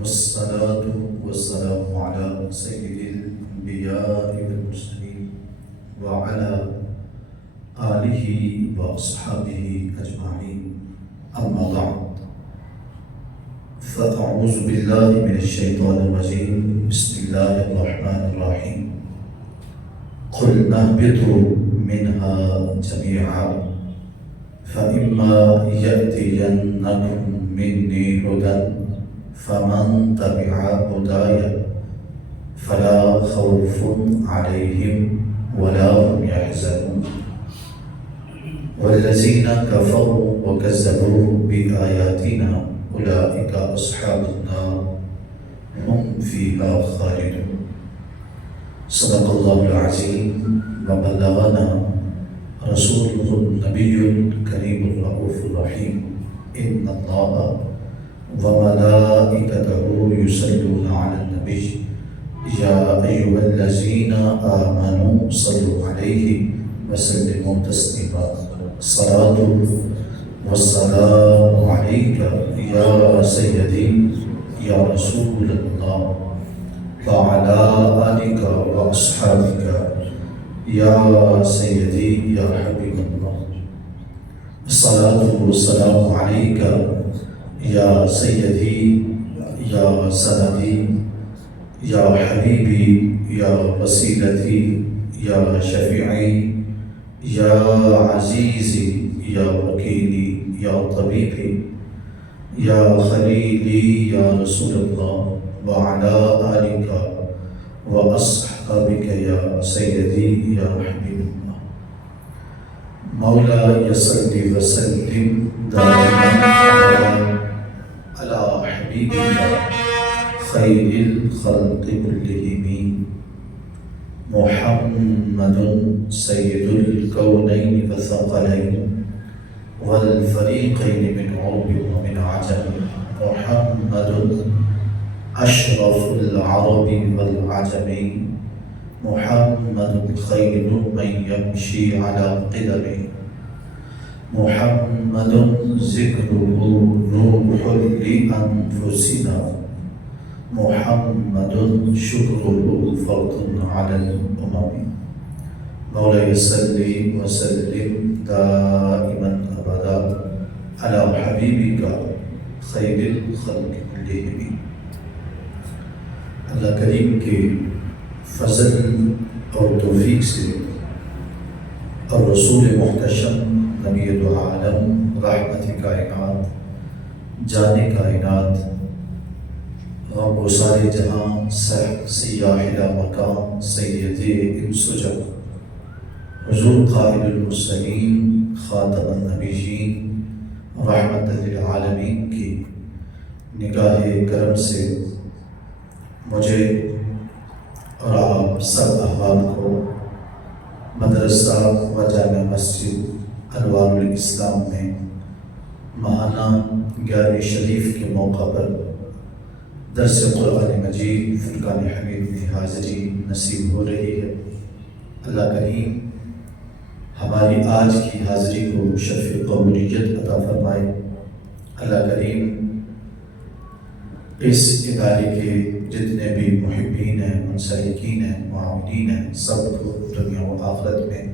والصلاة والسلام على سيد الأنبياء والمرسلين وعلى آله وأصحابه أجمعين. أما بعد، فأعوذ بالله من الشيطان الرجيم. بسم الله الرحمن الرحيم. قل اهبطوا منها جميعا فإما يأتينكم مني هدى فمن تبع هداي فلا خوف عليهم ولا هم يحزنون والذين كفروا وكذبوا بآياتنا أولئك أصحاب النار هم فيها خالدون. صدق الله العظيم وبلغنا رسوله النبي الكريم الرؤوف الرحيم. إن الله وملائكته يصلون على النبي يا أيها الذين آمنوا صلوا عليه وسلموا تسليما. الصلاة والسلام عليك يا سيدي يا رسول الله وعلى آلك وأصحابك يا سيدي يا حبيب الله. الصلاة والسلام عليك يا سيدي يا سندي يا حبيبي يا وسيلتي يا شفيعي يا عزيزي يا وكيلي يا طبيبي يا خليلي يا رسول الله وعلى آلك وأصحابك يا سيدي يا حبيب الله. مولاي صل وسلم دائما على حبيبك خير الخلق كلهم محمد سيد الكونين والثقلين والفريقين من عرب ومن عجم. محمد أشرف العرب والعجم. محمد خير من يمشي على قدمه. محمد ذكره روح لأنفسنا. محمد شكره فرض على الأمم. مولاي صل وسلم دائما أبدا على حبيبك خير الخلق كلهم. اللہ کریم کے فضل اور توفیق سے اور رسول محتشم نبی دو عالم رحمت کائنات جان کائنات غم و سارے جہاں سیاح مقام سید انس و جم حضور قائد المرسلین خاتم النبیین رحمت للعالمین کی نگاہ کرم سے مجھے اور آپ سب احباب کو مدرسہ و جامع مسجد انوار الاسلام میں ماہانہ 11ویں شریف کے موقع پر درس قرآن مجید فرقان حمید میں حاضری نصیب ہو رہی ہے. اللہ کریم ہماری آج کی حاضری کو شرف قبولیت عطا فرمائے. اللہ کریم اس ادارے کے جتنے بھی محبین ہیں، منسلکین ہیں، معاونین ہیں، سب کو دنیا و آخرت میں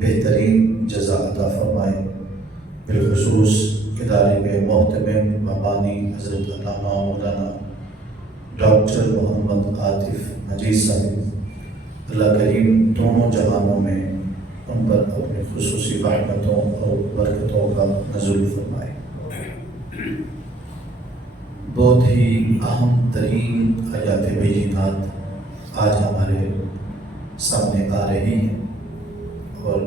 بہترین جزا عطا فرمائے. بالخصوص ادارے کے محتمم و بانی حضرت علامہ مولانا ڈاکٹر محمد عاطف نجی صاحب، اللہ کریم دونوں جہانوں میں ان پر اپنے خصوصی رحمتوں اور برکتوں کا نزول فرمائے. بہت ہی اہم ترین آیات بینات آج ہمارے سامنے آ رہی ہیں اور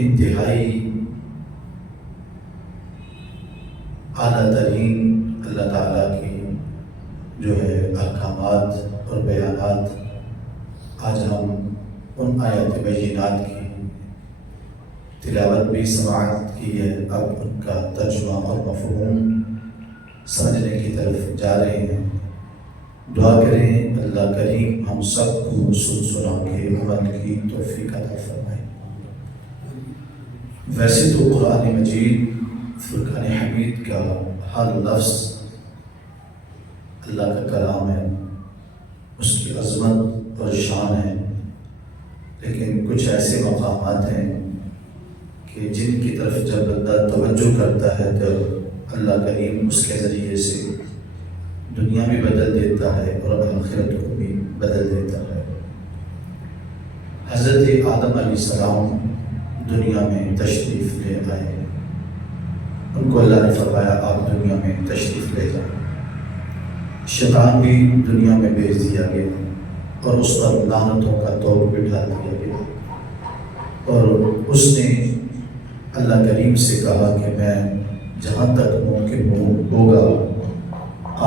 انتہائی اعلیٰ ترین اللہ تعالیٰ کی جو ہے احکامات اور بیانات. آج ہم ان آیات بینات کی تلاوت بھی سماعت کی ہے، اب ان کا ترجمہ اور مفہوم سمجھنے کی طرف جا رہے ہیں. دعا کریں اللہ کریم ہم سب کو سنا کے عمل کی توفیق عطا فرمائے. ویسے تو قرآن مجید فرقان حمید کا ہر لفظ اللہ کا کلام ہے، اس کی عظمت اور شان ہے، لیکن کچھ ایسے مقامات ہیں کہ جن کی طرف جب بندہ توجہ کرتا ہے تو اللہ کریم اس کے ذریعے سے دنیا بھی بدل دیتا ہے اور آخرت کو بھی بدل دیتا ہے۔ حضرت آدم علیہ السلام دنیا میں تشریف لے آئے، ان کو اللہ نے فرمایا آپ دنیا میں تشریف لے جائیں۔ شیطان بھی دنیا میں بھیج دیا گیا اور اس پر لعنتوں کا توڑ بٹھا دیا گیا، اور اس نے اللہ کریم سے کہا کہ میں جہاں تک ممکن ہوگا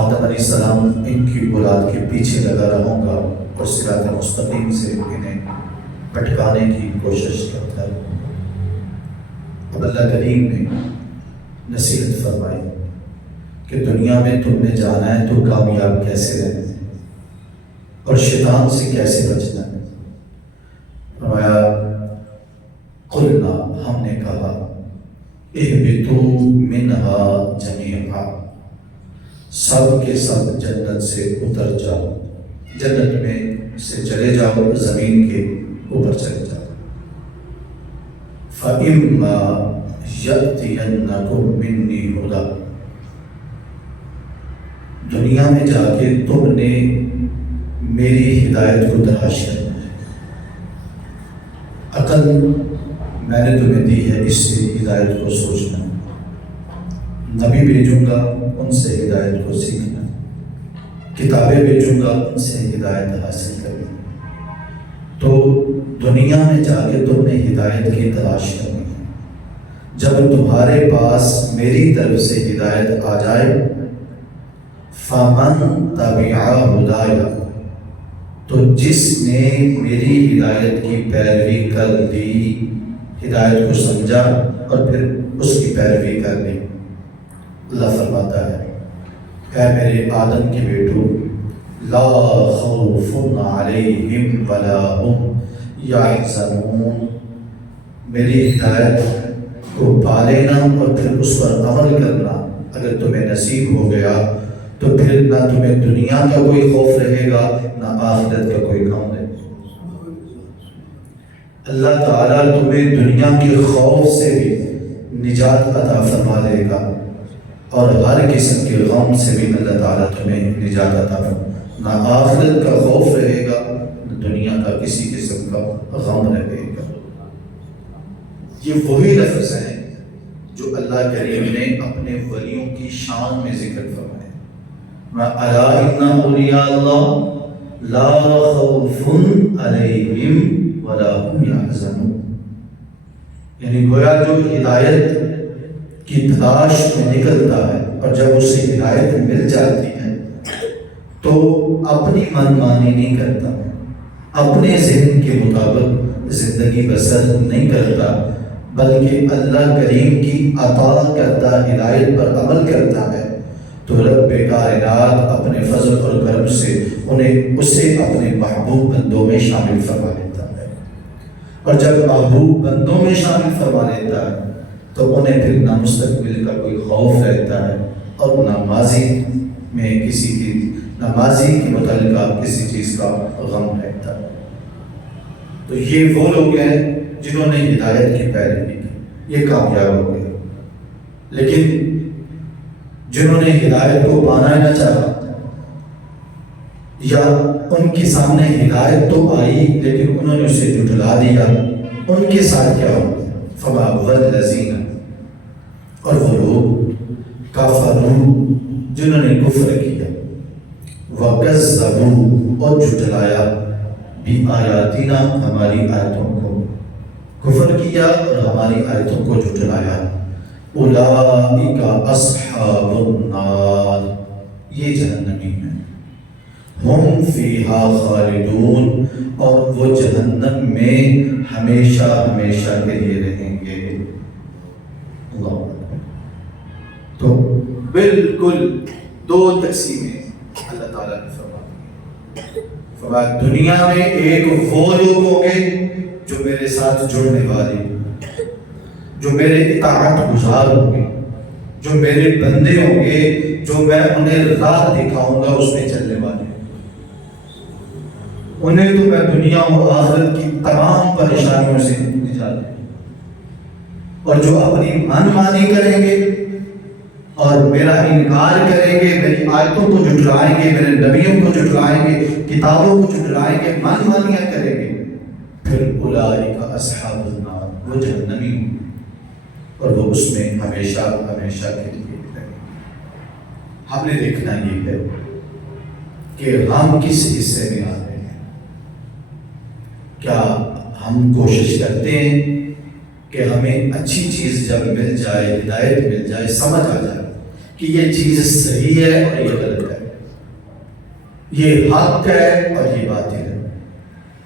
آدم علیہ السلام ان کی اولاد کے پیچھے لگا رہوں گا اور صراط مستقیم سے انہیں بھٹکانے کی کوشش کرتا ہے۔ اب اللہ کریم نے نصیحت فرمائی کہ دنیا میں تم نے جانا ہے تو کامیاب کیسے رہنا ہے اور شیطان سے کیسے بچنا ہے۔ فرمایا قلنا، ہم نے کہا اہبطوا منہا جمیعا، سب کے سب جنت سے اتر جاؤ، جنت میں سے چلے جاؤ، زمین کے اوپر چلے جاؤ۔ فَإِمَّا يَأْتِيَنَّكُم مِّنِّي هُدًى، دنیا میں جا کے تم نے میری ہدایت کو تلاش کرنا ہے۔ عقل میں نے تمہیں دی ہے، اس سے ہدایت کو سوچنا، نبی بھیجوں گا ان سے ہدایت کو سیکھنا، کتابیں بھیجوں گا ان سے ہدایت حاصل کرنا۔ تو دنیا میں جا کے تم نے ہدایت کی تلاش کرنی ہے۔ جب تمہارے پاس میری طرف سے ہدایت آ جائے، فَمَن تَبِعَ هُدَايَ، تو جس نے میری ہدایت کی پیروی کر لی، ہدایت کو سمجھا اور پھر اس کی پیروی کر لی، اللہ فرماتا ہے اے میرے آدم کے بیٹو، لا خوف علیہم ولا هم یحزنون، میری ہدایت کو پا لینا اور پھر اس پر عمل کرنا اگر تمہیں نصیب ہو گیا تو پھر نہ تمہیں دنیا کا کوئی خوف رہے گا نہ آخرت کا کوئی غم رہے گا۔ اللہ تعالیٰ تمہیں دنیا کے خوف سے بھی نجات عطا فرما دے گا اور ہر قسم کے غم سے بھی اللہ تعالیٰ تمہیں نجات عطا فرما، نہ آخرت کا خوف رہے گا نہ دنیا کا کسی قسم کا غم رہے گا۔ یہ وہی لفظ ہیں جو اللہ کریم نے اپنے ولیوں کی شان میں ذکر فرمایا، الا ان اولیاء اللہ لا خوف علیہم ولا هم یحزنون، یعنی گویا جو ہدایت کی تلاش میں نکلتا ہے اور جب اسے ہدایت مل جاتی ہے تو اپنی من مانی نہیں کرتا، اپنے ذہن کے مطابق زندگی بسر نہیں کرتا، بلکہ اللہ کریم کی عطا کردہ ہدایت پر عمل کرتا ہے تو رب کائنات اپنے فضل اور کرم سے اسے اپنے محبوب بندوں میں شامل فرما لیتا ہے، اور جب محبوب بندوں میں شامل فرما لیتا ہے تو انہیں پھر نہ مستقبل کا کوئی خوف رہتا ہے اور نہ ماضی میں نہ ماضی کے متعلقہ کسی چیز کا غم رہتا ہے۔ تو یہ وہ لوگ ہیں جنہوں نے ہدایت کی پیروی کی، یہ کامیاب ہو گئے، لیکن جنہوں نے ہدایت کو پانا ہی نہ چاہا یا ان کے سامنے ہدایت تو آئی لیکن انہوں نے اسے جھٹلا دیا، ان کے ساتھ کیا ہو؟ فَمَا الَّذِينَ، اور وہ لوگ کفروا جنہوں نے کفر کیا، وَكَذَّبُوا اور جھٹلایا، بِآیاتِنَا ہماری آیتوں کو، کفر کیا اور ہماری آیتوں کو جھٹلایا، اولئک اصحاب النار، یہ جہنمی ہیں، ہم فیہا خالدون، اور وہ جہنم میں ہمیشہ ہمیشہ کے لیے رہیں گے۔ اللہ تو بالکل دو تقسیمیں اللہ تعالیٰ نے فرمائی، دنیا میں ایک وہ لوگ ہوں گے جو میرے ساتھ جڑنے والے، جو میرے اطاعت گزار ہوں گے، جو میرے بندے ہوں گے، جو میں انہیں راہ دکھاؤں گا اس میں چلنے والے ہیں، انہیں تو میں دنیا و آخرت کی تمام پریشانیوں سے نجات دوں گا، اور جو اپنی من مانی کریں گے اور میرا انکار کریں گے، میری آیتوں کو جھٹلائیں گے، میرے نبیوں کو جھٹلائیں گے، کتابوں کو جھٹلائیں گے، من مانیاں کریں گے، پھر اولئک اصحاب النار، وہ جہنمی ہوں گے اور وہ اس میں ہمیشہ ہمیشہ کے لیے رہیں گے۔ ہم نے دیکھنا یہ ہے کہ ہم کس حصے میں آ رہے ہیں۔ کیا ہم کوشش کرتے ہیں کہ ہمیں اچھی چیز جب مل جائے، ہدایت مل جائے، سمجھ آ جائے کہ یہ چیز صحیح ہے اور یہ غلط ہے، یہ حق ہے اور یہ باطل ہے،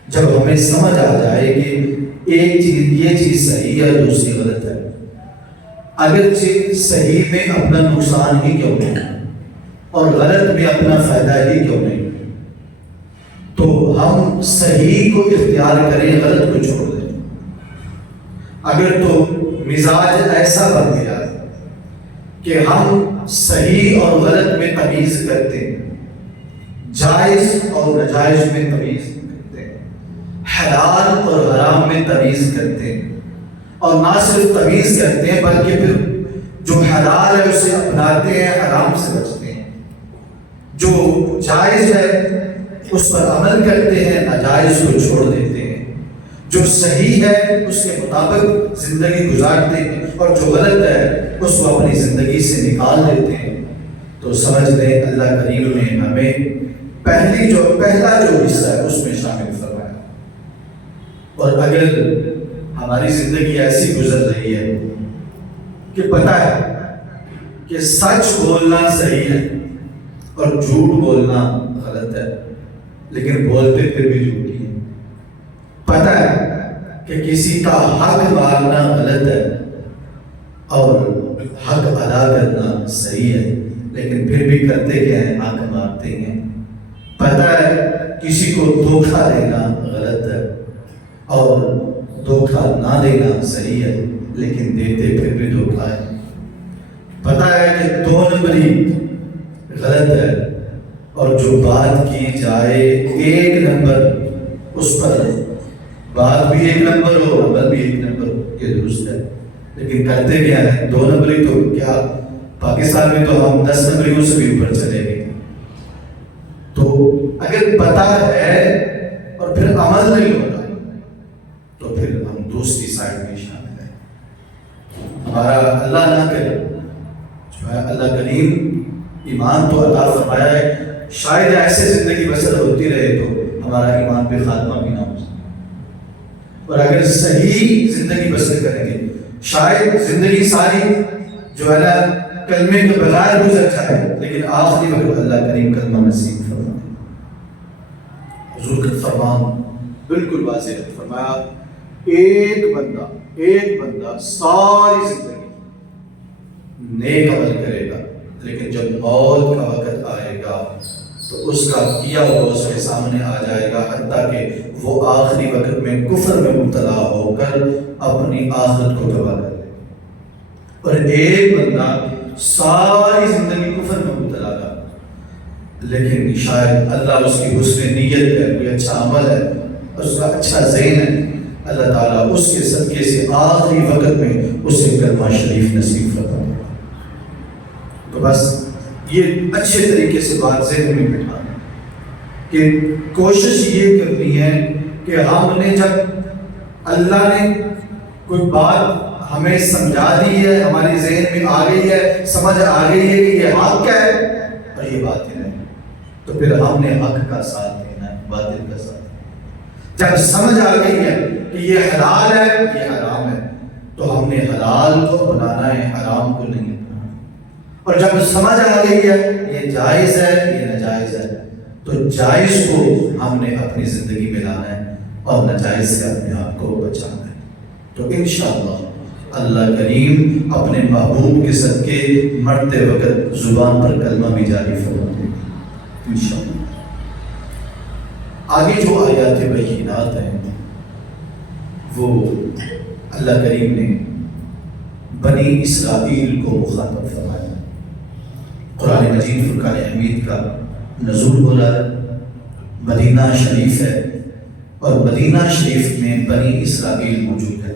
جب ہمیں سمجھ آ جائے کہ ایک چیز، یہ چیز صحیح ہے اور دوسری غلط ہے، اگرچہ صحیح میں اپنا نقصان ہی کیوں نہیں اور غلط میں اپنا فائدہ ہی کیوں نہیں، تو ہم صحیح کو اختیار کریں، غلط کو چھوڑ دیں۔ اگر تو مزاج ایسا بن گیا کہ ہم صحیح اور غلط میں تمیز کرتے ہیں، جائز اور ناجائز میں تمیز کرتے ہیں، حلال اور حرام میں تمیز کرتے ہیں، اور نہ صرف تمیز کرتے ہیں بلکہ پھر جو حلال ہے اسے اپناتے ہیں، حرام سے بچتے ہیں، جو جائز ہے اس پر عمل کرتے ہیں، ناجائز کو چھوڑ دیتے ہیں، جو صحیح ہے اس کے مطابق زندگی گزارتے ہیں اور جو غلط ہے اس کو اپنی زندگی سے نکال دیتے ہیں۔ تو سمجھ لیں اللہ کریم نے ہمیں پہلا جو حصہ ہے اس میں شامل فرمایا، اور اگر ہماری زندگی ایسی گزر رہی ہے کہ پتہ ہے کہ سچ بولنا صحیح ہے اور جھوٹ بولنا غلط ہے، لیکن بولتے پھر بھی جھوٹی ہیں، پتہ ہے کہ کسی کا حق مارنا غلط ہے اور حق ادا کرنا صحیح ہے، لیکن پھر بھی کرتے کیا ہیں؟ حق مارتے ہیں، پتہ ہے کسی کو دھوکہ دینا غلط ہے اور دھوکہ نہ دینا صحیح ہے، لیکن دیتے پھر بھی دھوکہ ہے، پتہ ہے کہ 2 نمبری غلط ہے اور جو بات کی جائے 1 نمبر، اس پر بات بھی 1 نمبر ہو، عمل بھی 1 نمبر ہو، یہ درست ہے، لیکن کرتے کیا ہے؟ 2 نمبری تو کیا پاکستان میں تو ہم 10 نمبریوں سے بھی اوپر چلے گئے۔ تو اگر پتہ ہے اور پھر عمل نہیں ہوتا تو پھر ہم دوسری سائڈ میں شامل ہیں۔ ہمارا اللہ نہ کرے، جو ہے اللہ کریم ایمان تو عطا فرمایا ہے، شاید ایسے زندگی بسر ہوتی رہے تو ہمارا ایمان پہ خاتمہ بھی نہ ہو سکے، اور اگر صحیح زندگی بسر کریں گے شاید زندگی ساری جو ہے نا کلمے کے بغیر گزر جائے، لیکن آخری وقت اللہ کریم کلمہ نصیب فرمائے۔ حضور کا فرمان بالکل واضح فرمایا، ایک بندہ ساری زندگی نیک عمل کرے گا، لیکن جب موت کا وقت آئے گا تو اس کا کیا ہوا اس کے سامنے آ جائے گا، حتیٰ کہ وہ آخری وقت میں کفر میں مبتلا ہو کر اپنی آخرت کو تباہ کر دے، اور ایک بندہ ساری زندگی کفر میں مبتلا رہا لیکن شاید اللہ اس کی حسن نیت ہے، کوئی اچھا عمل ہے، اس کا اچھا ذہن ہے، اللہ تعالیٰ اس کے صدقے سے آخری وقت میں اسے کلمہ شریف نصیب فرمائے۔ تو بس یہ اچھے طریقے سے بات ذہن میں بٹھانا کہ کوشش یہ کرنی ہے کہ ہم نے جب اللہ نے کوئی بات ہمیں سمجھا دی ہے، ہماری ذہن میں آ گئی ہے، سمجھ آ گئی ہے کہ یہ حق ہے اور یہ باطل ہے، تو پھر ہم نے حق کا ساتھ دینا ہے، باطل کا ساتھ دینا۔ جب سمجھ آ گئی ہے کہ یہ حلال ہے یہ حرام ہے تو ہم نے حلال کو اپنانا ہے، حرام کو نہیں اپنانا، اور جب سمجھ آ گئی ہے یہ جائز ہے یہ ناجائز ہے تو جائز کو ہم نے اپنی زندگی میں لانا ہے اور ناجائز سے اپنے آپ کو بچانا ہے۔ تو انشاءاللہ اللہ کریم اپنے محبوب کے صدقے مرتے وقت زبان پر کلمہ بھی جاری فرما دے انشاءاللہ۔ آگے جو آیات بینات ہیں وہ اللہ کریم نے بنی اسرائیل کو مخاطب فرمایا، قرآن مجید فرقان حمید کا نزول ہو رہا ہے، مدینہ شریف ہے، اور مدینہ شریف میں بنی اسرائیل موجود ہے۔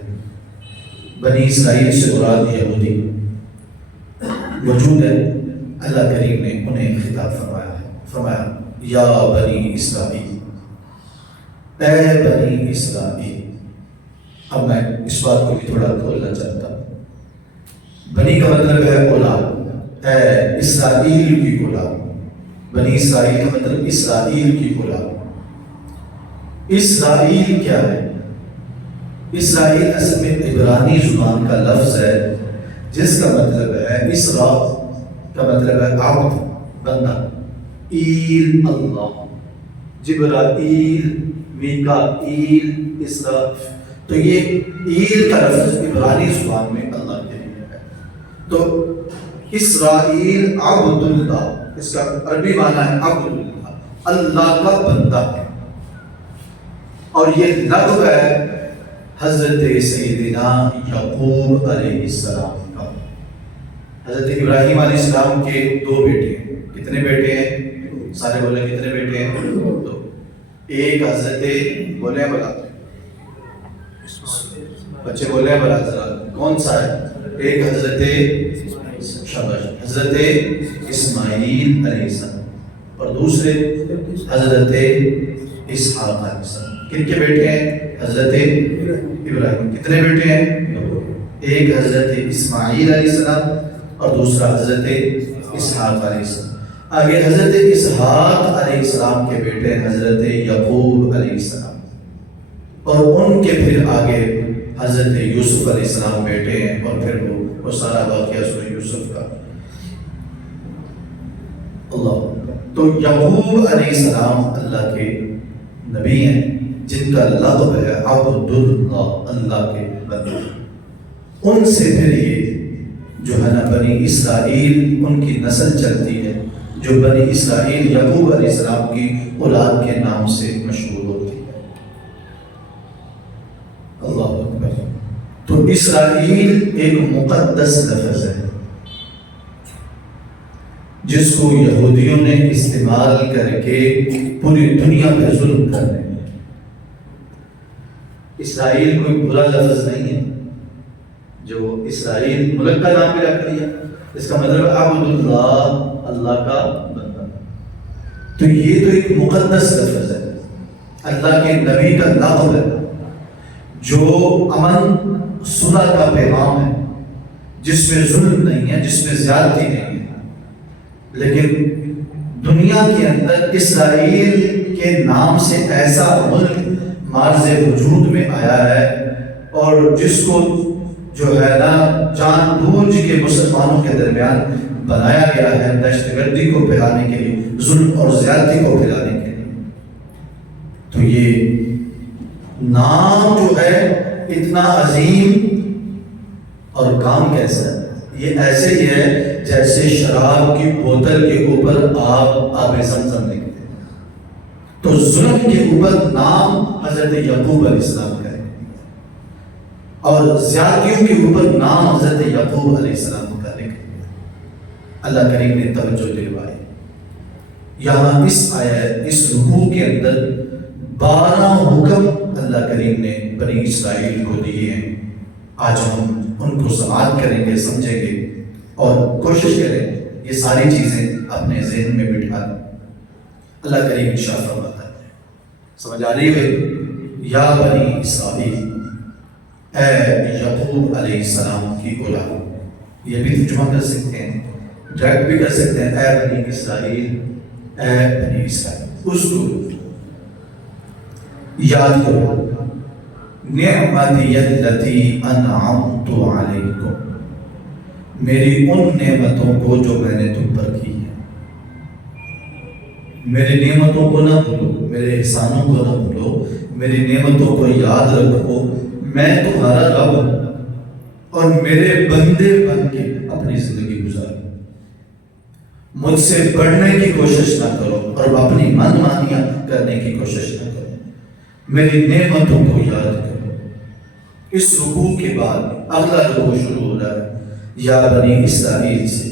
بنی اسرائیل سے مراد یہودی موجود ہے۔ اللہ کریم نے انہیں خطاب فرمایا یا بنی اسرائیل، اے بنی اسرائیل۔ اب میں اس بات کو بھی تھوڑا کھولنا چاہتا ہوں۔ بنی کا مطلب ہے اولاد، اے اسرائیل کی اولاد۔ بنی اسرائیل کا مطلب اسرائیل کی اولاد۔ اسرائیل کیا ہے؟ اسرائیل اصل میں عبرانی زبان کا لفظ ہے جس کا مطلب ہے اسرا کا مطلب ہے عبد، بندہ، ایل اللہ، جبرائیل، میکائیل، اسرا، تو یہ ایل کا لفظ عبرانی زبان میں اللہ کے لیے ہے۔ تو اسرائیل عبد اللہ، اس کا عربی معنی ہے عبد اللہ، اللہ کا بندہ ہے، اور یہ لقب ہے حضرت سیدنا یعقوب علیہ السلام کا۔ حضرت ابراہیم علیہ السلام کے دو بیٹے ہیں۔ کتنے بیٹے ہیں؟ سارے بولے کتنے بیٹے ہیں؟ دو۔ ایک حضرت بولے بلا، بچے بولے بلا ذرا، کون سا ہے؟ ایک حضرت حضرت اسماعیل علیہ السلام، اور دوسرے حضرت اسحاق علیہ السلام۔ کن کے بیٹے ہیں؟ حضرت ابراہیم۔ کتنے بیٹے ہیں؟ ایک حضرت اسماعیل علیہ السلام اور دوسرا حضرت اسحاق علیہ السلام۔ آگے حضرت اسحاق علیہ السلام کے بیٹے حضرت یعقوب علیہ السلام، اور ان کے پھر آگے حضرت یوسف علیہ السلام بیٹے ہیں، اور پھر وہ سارا واقعہ سورہ یوسف کا۔ اللہ، تو یعقوب علیہ السلام اللہ کے نبی ہیں جن کا لقب ہے عبد اللہ، اللہ کے بندے۔ ان سے پھر یہ جو ہے نا بنی اسرائیل، ان کی نسل چلتی ہے، جو بنی اسرائیل یعقوب علیہ السلام کی اولاد کے نام سے مشہور ہوتی ہے۔ اللہ اکبر۔ تو اسرائیل ایک مقدس لفظ ہے جس کو یہودیوں نے استعمال کر کے پوری دنیا پہ ظلم کر رہے ہیں۔ اسرائیل کوئی برا لفظ نہیں ہے، جو اسرائیل ملک کا نام بھی رکھ دیا، اس کا مطلب عبد اللہ، اللہ کا بندہ۔ تو یہ تو ایک مقدس لفظ ہے، اللہ کے نبی کا لقب ہے، جو امن صلح کا پیغام ہے، جس میں ظلم نہیں ہے، جس میں زیادتی نہیں ہے۔ لیکن دنیا کے اندر اسرائیل کے نام سے ایسا ملک مارز وجود میں آیا ہے، اور جس کو جو ہے نا جان بوجھ کے مسلمانوں کے درمیان بنایا گیا ہے دہشت گردی کو پھیلانے کے لیے، ظلم اور زیادتی کو پھیلانے کے لیے۔ تو یہ نام جو ہے اتنا عظیم، اور کام کیسا ہے؟ یہ ایسے ہی ہے جیسے شراب کی بوتل کے اوپر آب زمزم لکھتے ہیں۔ تو ظلم کے اوپر نام حضرت یعقوب علیہ السلام کا ہے، اور زیادتیوں کے اوپر نام حضرت یعقوب علیہ السلام کا لکھ دیا۔ اللہ کریم نے توجہ دلوائی۔ یہاں اس رکوع کے اندر 12 حکم اللہ کریم نے بنی اسرائیل کو دیے ہیں۔ آج ہم ان کو سماعت کریں گے، سمجھیں گے، اور کوشش کریں یہ ساری چیزیں اپنے ذہن میں بٹھا لیں۔ اللہ کریم انشاءاللہ فرماتا ہے، سمجھ آ رہی ہے؟ یا بنی اسرائیل، اے یعقوب علیہ السلام کی اولاد۔ یہ بھی ترجمہ کر سکتے ہیں، ڈائریکٹ بھی کر سکتے ہیں، اے بنی اسرائیل، اے بنی اسرائیل۔ اس کو یاد کرو، نعمتی التی انعمت علیکم، میری ان نعمتوں کو جو میں نے تم پر کی ہے۔ میری نعمتوں کو نہ بھولو، میرے احسانوں کو نہ بھولو، میری نعمتوں کو یاد رکھو۔ میں تمہارا رب ہوں، اور میرے بندے بن کے اپنی زندگی گزارو۔ مجھ سے بڑھنے کی کوشش نہ کرو، اور اپنی من مانیاں کرنے کی کوشش نہ کرو۔ میری نعمتوں کو یاد کرو۔ اس رکوع کے بعد اگلا رکوع شروع ہو رہا ہے یا بنی اسرائیل سے۔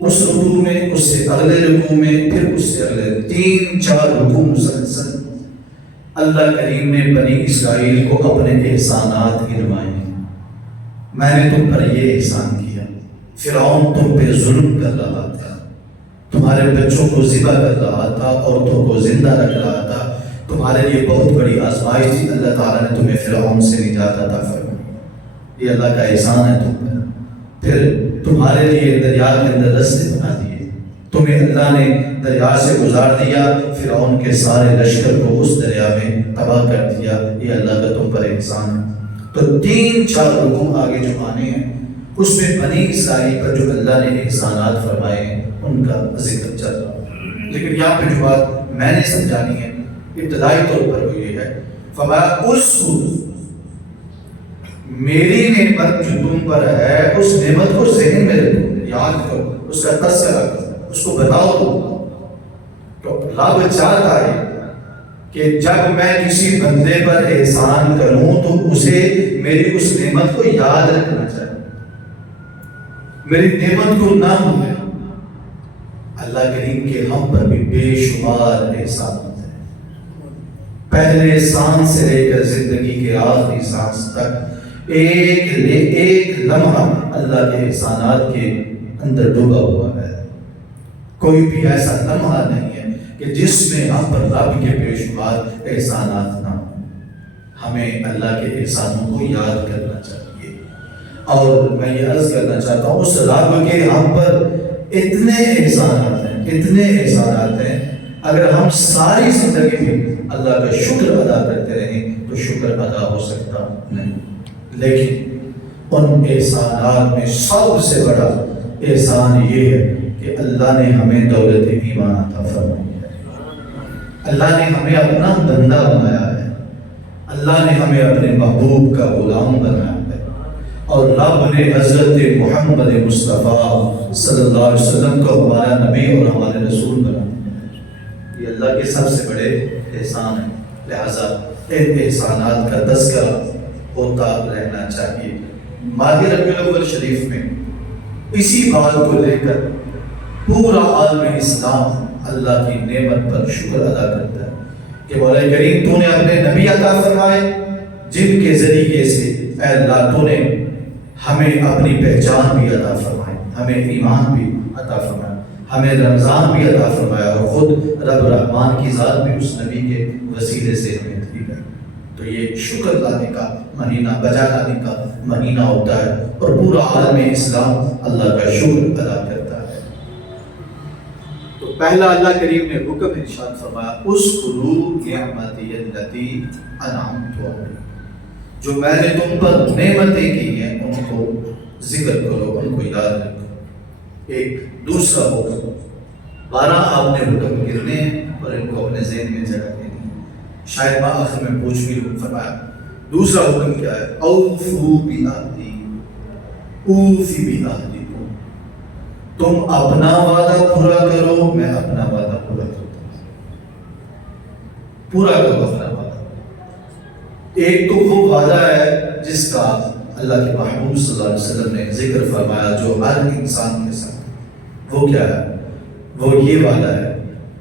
اس رکوع میں، اس سے اگلے رکوع میں، پھر اس سے اگلے 3-4 رکوع مسلسل اللہ کریم نے بنی اسرائیل کو اپنے احسانات گنوائے۔ میں نے تم پر یہ احسان کیا، فرعون تم پہ ظلم کر رہا تھا، تمہارے بچوں کو ذبح کر رہا تھا، عورتوں کو زندہ رکھ رہا تھا، تمہارے لیے بہت بڑی آزمائش تھی، اللہ تعالیٰ نے تمہیں فرعون سے نجات عطا فرمائی، یہ اللہ کا احسان ہے تم پر۔ پھر تمہارے لیے دریا کے اندر رستے بنا دیے، تمہیں اللہ نے دریا سے گزار دیا، فرعون کے سارے لشکر کو اس دریا میں تباہ کر دیا، یہ اللہ کا تم پر احسان ہے۔ تو 3-4 رکوع آگے جو آنے ہیں اس میں بنی اسرائیل پر جو اللہ نے احسانات فرمائے ہیں ان کا ذکر چل رہا ہے۔ لیکن یہاں پہ جو بات میں نے سمجھانی ہے ابتدائی طور پر وہ یہ ہے، فرمایا اس میری نعمت جو تم پر ہے اس نعمت کو ذہن میں رکھو، یاد کرو، اس کا تذکرہ کرو، اس کو بتاؤ تو رب چاہتا ہے کہ جب میں کسی بندے پر احسان کروں تو اسے میری اس نعمت کو یاد رکھنا چاہیے، میری نعمت کو نہ بھولے۔ اللہ کریم کے ہم پر بھی بے شمار احسانات ہیں، پہلے سانس سے لے کر زندگی کے آخری سانس تک ایک لمحہ اللہ کے احسانات کے اندر ڈوبا ہوا ہے۔ کوئی بھی ایسا لمحہ نہیں ہے کہ جس میں ہم پر رب کے بے شمار احسانات نہ ہوں۔ ہمیں اللہ کے احسانوں کو یاد کرنا چاہیے، اور میں یہ عرض کرنا چاہتا ہوں اس رب کے ہم پر اتنے احسانات ہیں، اتنے احسانات ہیں، اگر ہم ساری زندگی میں اللہ کا شکر ادا کرتے رہیں تو شکر ادا ہو سکتا نہیں۔ لیکن ان احسانات میں سب سے بڑا احسان یہ ہے کہ اللہ نے ہمیں دولت ایمان عطا فرمائی ہے، اللہ نے ہمیں اپنا بندہ بنایا ہے، اللہ نے ہمیں اپنے محبوب کا غلام بنایا ہے، اور رب نے حضرت محمد مصطفیٰ صلی اللہ علیہ وسلم کو ہمارا نبی اور ہمارے رسول بنایا ہے۔ یہ اللہ کے سب سے بڑے احسان ہیں، لہذا ان احسانات کا تذکرہ ہوتا رہنا چاہیے۔ ماہ ربیع الاول شریف میں اسی بات کو لے کر پورا عالم اسلام اللہ کی نعمت پر شکر ادا کرتا ہے کہ مولا کریم تو نے اپنے نبی عطا فرمائے جن کے ذریعے سے اے اللہ تو نے ہمیں اپنی پہچان بھی عطا فرمائی، ہمیں ایمان بھی عطا فرمایا، ہمیں رمضان بھی عطا فرمایا، اور خود رب رحمان کی ذات بھی اس نبی کے وسیلے سے ہمیں دی گئی۔ تو یہ شکر لانے کا مہینہ، بجا لانے کا مہینہ ہوتا ہے، اور پورا عالم اسلام اللہ کا شکر ادا کرتا ہے۔ تو پہلا اللہ کریم نے حکم ارشاد فرمایا اذکروا نعمتی التی انعمت علیکم، جو میں نے تم پر نعمتیں کی ہیں ان کو ذکر کرو، ان کو یاد رکھو۔ ایک دوسرا حکم، 12 آپ نے حکم گرنے ہیں اور ان کو اپنے ذہن میں جگہ دینی ہے، شاید میں آخر میں پوچھ بھی لوں۔ فرمایا دوسرا حکم کیا ہے؟ اوفوا بعہدی، اوفی بعہدکم، تم اپنا وعدہ پورا کرو، میں اپنا وعدہ پورا کرتا ہوں، پورا کرو اپنا وعدہ۔ ایک تو وہ وعدہ ہے جس کا اللہ کے محبوب صلی اللہ علیہ وسلم نے ذکر فرمایا جو ہر انسان کے ساتھ، وہ کیا ہے؟ وہ یہ وعدہ ہے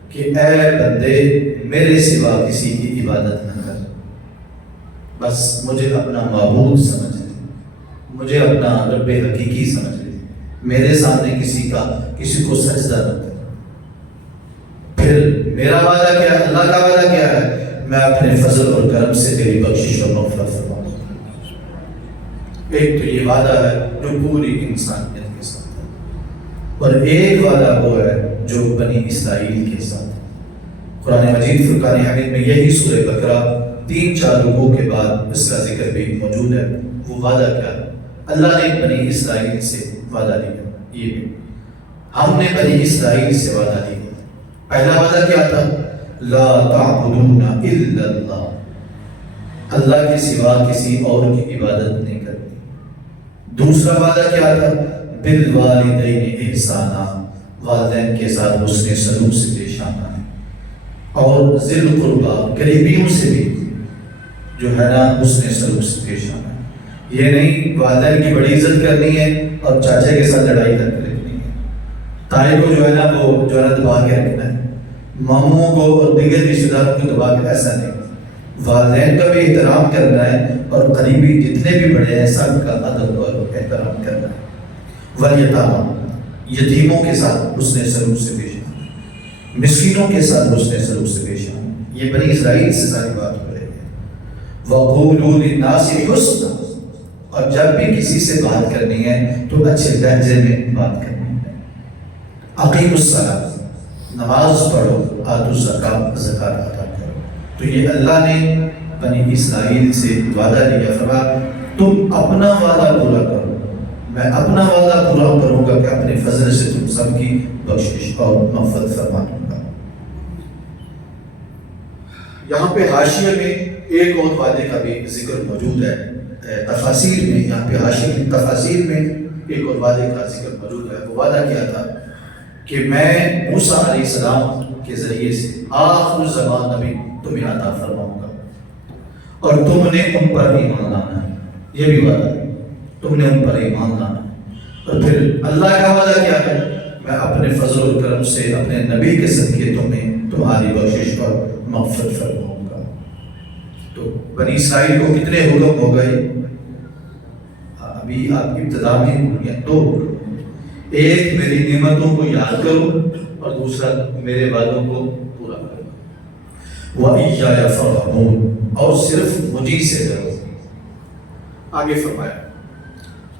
کہ اے بندے میرے سوا کسی کی عبادت نہ کر، بس مجھے اپنا معبود سمجھ لے، مجھے اپنا رب حقیقی سمجھ لے، میرے سامنے کسی کو سجدہ نہ کر۔ پھر میرا وعدہ کیا ہے؟ اللہ کا وعدہ کیا ہے؟ میں اپنے فضل اور کرم سے تیری بخشش اور مغفرت فرماؤں گا۔ ایک تو یہ وعدہ ہے جو پوری انسانیت کے ساتھ ہے، اور ایک وعدہ وہ ہے جو بنی اسرائیل کے ساتھ ہے۔ قرآن مجید فرقان حمید میں یہی سورہ بقرہ 3-4 رکوع کے بعد اس کا ذکر بھی موجود ہے۔ وہ وعدہ کیا ہے؟ اللہ نے بنی اسرائیل سے وعدہ لیا، یہ بھی ہم نے بنی اسرائیل سے وعدہ لیا۔ پہلا وعدہ کیا تھا؟ لا تعبدون الا اللہ، اللہ کے سوا کسی اور کی عبادت نہیں کرتی۔ دوسرا وعدہ کیا تھا؟ بالوالدین احسانا، والدین کے ساتھ حسن سلوک سے پیش آنا ہے، اور ذی القربا، قریبیوں سے بھی جو ہے نا حسن سلوک سے پیش آنا ہے۔ یہ نہیں والدین کی بڑی عزت کرنی ہے اور چاچا کے ساتھ لڑائی کرنی ہے، تائی کو جو ہے نا وہ جو ہے دبا کے رکھنا ہے، ماموں کو اور دیگر رشتہ داروں کو دبا کے، ایسا نہیں۔ والدین کا بھی احترام کرنا ہے اور قریبی جتنے بھی بڑے ہیں سب کا ادب اور احترام کرنا ہے۔ والیتامی، یتیموں کے ساتھ حسن سلوک سے پیش آنا، مسکینوں کے ساتھ حسن سلوک سے پیش آنا، یہ بنی اسرائیل سے ساری بات ہو رہی ہے۔ وَقُولُوا لِلنَّاسِ حُسْنًا، اور جب بھی کسی سے بات کرنی ہے تو اچھے لہجے میں بات کرنی ہے۔ اقیموا الصلاۃ، نماز پڑھو، آتوا الزکاۃ، زکوٰۃ ادا کرو۔ تو یہ اللہ نے بنی اسرائیل سے وعدہ لیا، فرمایا تم اپنا وعدہ پورا کرو، میں اپنا وعدہ پورا کروں گا کہ اپنے فضل سے تم سب کی بخشش اور مغفرت فرما دوں گا۔ یہاں پہ حاشیے میں ایک اور وعدے کا بھی ذکر موجود ہے، تفاسیر میں، یہاں پہ حاشیے کی تفاسیر میں ایک اور وعدے کا ذکر موجود ہے۔ وہ وعدہ کیا تھا کہ میں موسیٰ علیہ السلام کے ذریعے سے آخر الزمان نبی تمہیں عطا فرماؤں گا اور تم نے ان پر ایمان لانا ہے، یہ بھی وعدہ ہے، تم نے ان پر ایمان لانا ہے۔ اور پھر اللہ کا وعدہ کیا ہے، میں اپنے فضل و کرم سے اپنے نبی کے صدقے تمہاری بخشش اور مغفرت فرماؤں گا۔ تو بنی اسرائیل کو کتنے حکم ہو گئے؟ ابھی آپ کی ابتدا میں دو حکم، ایک میری نعمتوں کو یاد کرو اور دوسرا میرے وعدوں کو پورا کرو۔ وَإِيَّايَ فَارْهَبُونِ، اور صرف مجھے سے ڈرو۔ آگے فرمایا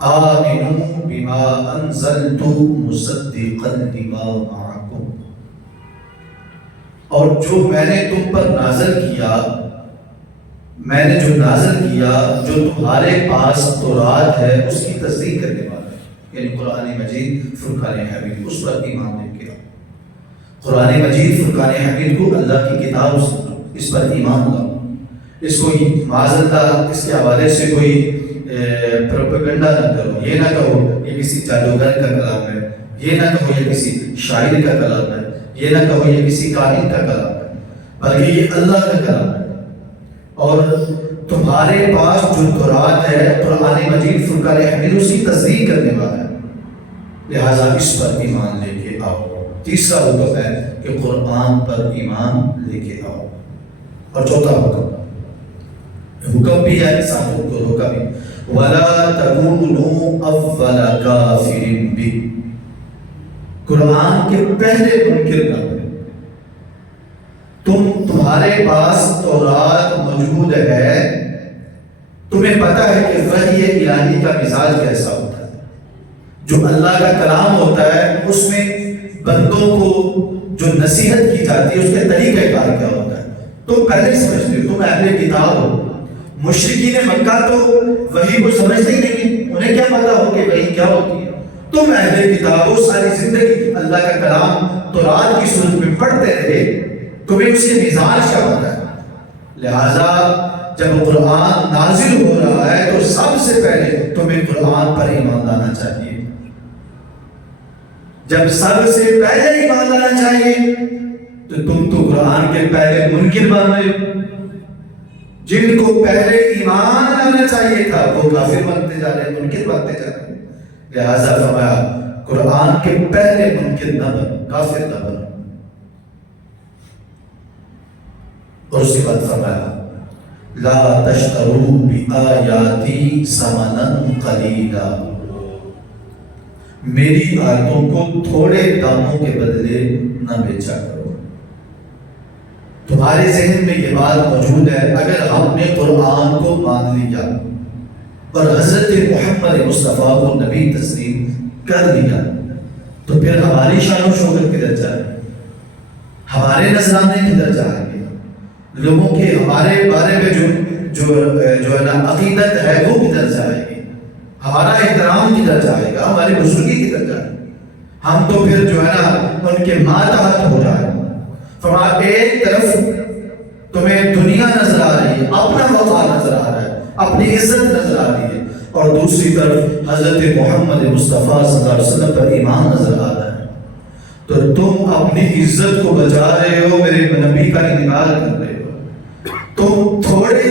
آمنوا بما انزلت مصدقا لما معکم، اور جو میں نے تم پر نازل کیا، میں نے جو نازل کیا جو تمہارے پاس تورات ہے اس کی تصدیق کرنے والا ہے، یعنی قرآن مجید فرقان حمید، اس پر ایمان لے کے آؤ۔ قرآن مجید فرقان حمید کو اللہ کی کتاب سمجھو، اس پر ایمان لاؤ، اس کو معاذ اللہ اس کے حوالے سے کوئی پروپیگنڈا نہ کرو، یہ نہ کہو یہ کسی جادوگر کا کلام ہے، یہ نہ کہو یہ کسی شاعر کا کلام ہے، یہ نہ کہو یہ کسی کاہن کا کلام ہے، بلکہ یہ اللہ کا کلام ہے۔ اور تمہارے پاس جو تورات ہے قرآن مجید فرقان حمید اس کی تصدیق کرنے والا ہے، لہٰذا اس پر ایمان لے کے آؤ۔ تیسرا حکم ہے کہ قرآن پر ایمان لے کے آؤ۔ اور چوتھا حکم بھی ہے، ساتھ حکم بھی، وَلَا تَكُونُوا أَوَّلَ كَافِرٍ بِهِ، قرآن کے پہلے منکر نہ ہو۔ تمہارے پاس تورات موجود ہے، تمہیں پتہ ہے کہ وحی الہی کا مزاج کیسا ہوتا ہے، جو اللہ کا کلام ہوتا ہے اس میں بندوں کو جو نصیحت کی جاتی ہے اس کے طریقہ کار کیا ہوتا ہے، تم پہلے سمجھتے ہو، تم اہل کتاب ہو۔ مشرکین مکہ تو وحی کو سمجھتے ہی نہیں، انہیں کیا پتا ہو کہ وحی کیا ہوتی ہے؟ تم اہل کتاب ہو، ساری زندگی اللہ کا کلام تورات کی صورت میں پڑھتے رہے، تمہیں اس کے مزاج کا پتا ہے۔ لہٰذا جب قرآن نازل ہو رہا ہے تو سب سے پہلے تمہیں قرآن پر ایمان لانا چاہیے۔ جب سب سے پہلے ایمان لانا چاہیے تو تم تو قرآن کے پہلے منکر بن رہے ہو۔ جن کو پہلے ایمان لانا چاہیے تھا وہ کافر بنتے جا رہے ہیں، منکر بنتے جا رہے ہیں۔ لہٰذا فرمایا قرآن کے پہلے منکر نہ بن، کافر نہ بن۔ اور اس کے بعد فرمایا لا تشتروا بآیاتی ثمنا قلیلا، میری آیتوں کو تھوڑے داموں کے بدلے نہ بیچا کرو۔ تمہارے ذہن میں یہ بات موجود ہے، اگر ہم نے قرآن کو مان لیا اور حضرت محمد مصطفیٰ کو نبی تسلیم کر لیا تو پھر ہماری شان و شوکت کدھر جائے گی، ہمارے نذرانے کدھر جائیں گے، لوگوں کے ہمارے بارے میں جو ہے نا عقیدت ہے وہ کدھر جائے گی، ہمارا احترام کدھر جائے گا، ہماری بزرگی کدھر جائے گی، ہم تو پھر جو ہے نا ان کے ماتحت ہو جائیں گے۔ فرمایا ایک طرف تمہیں دنیا نظر آ رہی ہے، اپنا وقار نظر آ رہا ہے، اپنی عزت نظر آ رہی ہے، اور دوسری طرف حضرت محمد مصطفیٰ صلی اللہ علیہ وسلم پر ایمان نظر آ رہا ہے، تو تم اپنی عزت کو بچا رہے ہو، میرے نبی کا انکار کر رہے ہو۔ تم تھوڑے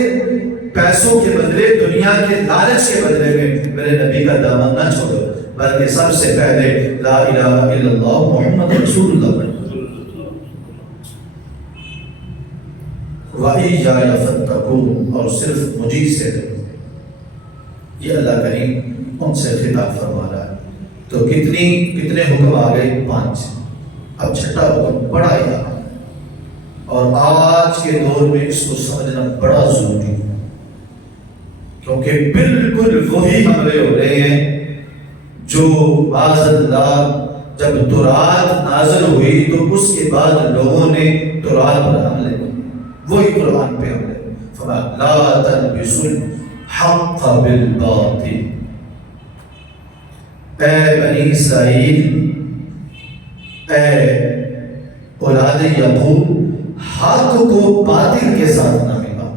پیسوں کے بدلے، دنیا کے لالچ کے بدلے میں میرے نبی کا دامن نہ چھوڑو، بلکہ سب سے پہلے لا الہ الا اللہ محمد رسول اللہ پڑھو۔ وَإِيَّايَ فَاتَّقُونِ، اور صرف مجھے سے ڈرو۔ یہ اللہ کریم ان سے خطاب فرما رہا ہے۔ تو کتنے حکم آ گئے؟ 5۔ اب چھٹا حکم بڑا ہی آ، اور آج کے دور میں اس کو سمجھنا بڑا ضروری ہے، کیونکہ بالکل وہی حملے ہو رہے ہیں جو معاذ اللہ جب تورات نازل ہوئی تو اس کے بعد لوگوں نے تورات پر حملے کیے، وہی قرآن پہ حملے۔ فرمایا لا تلبسوا الحق بالباطل، اے بنی اسرائیل، اے اولاد یعقوب، حق کو باطل کے ساتھ نہ ملا،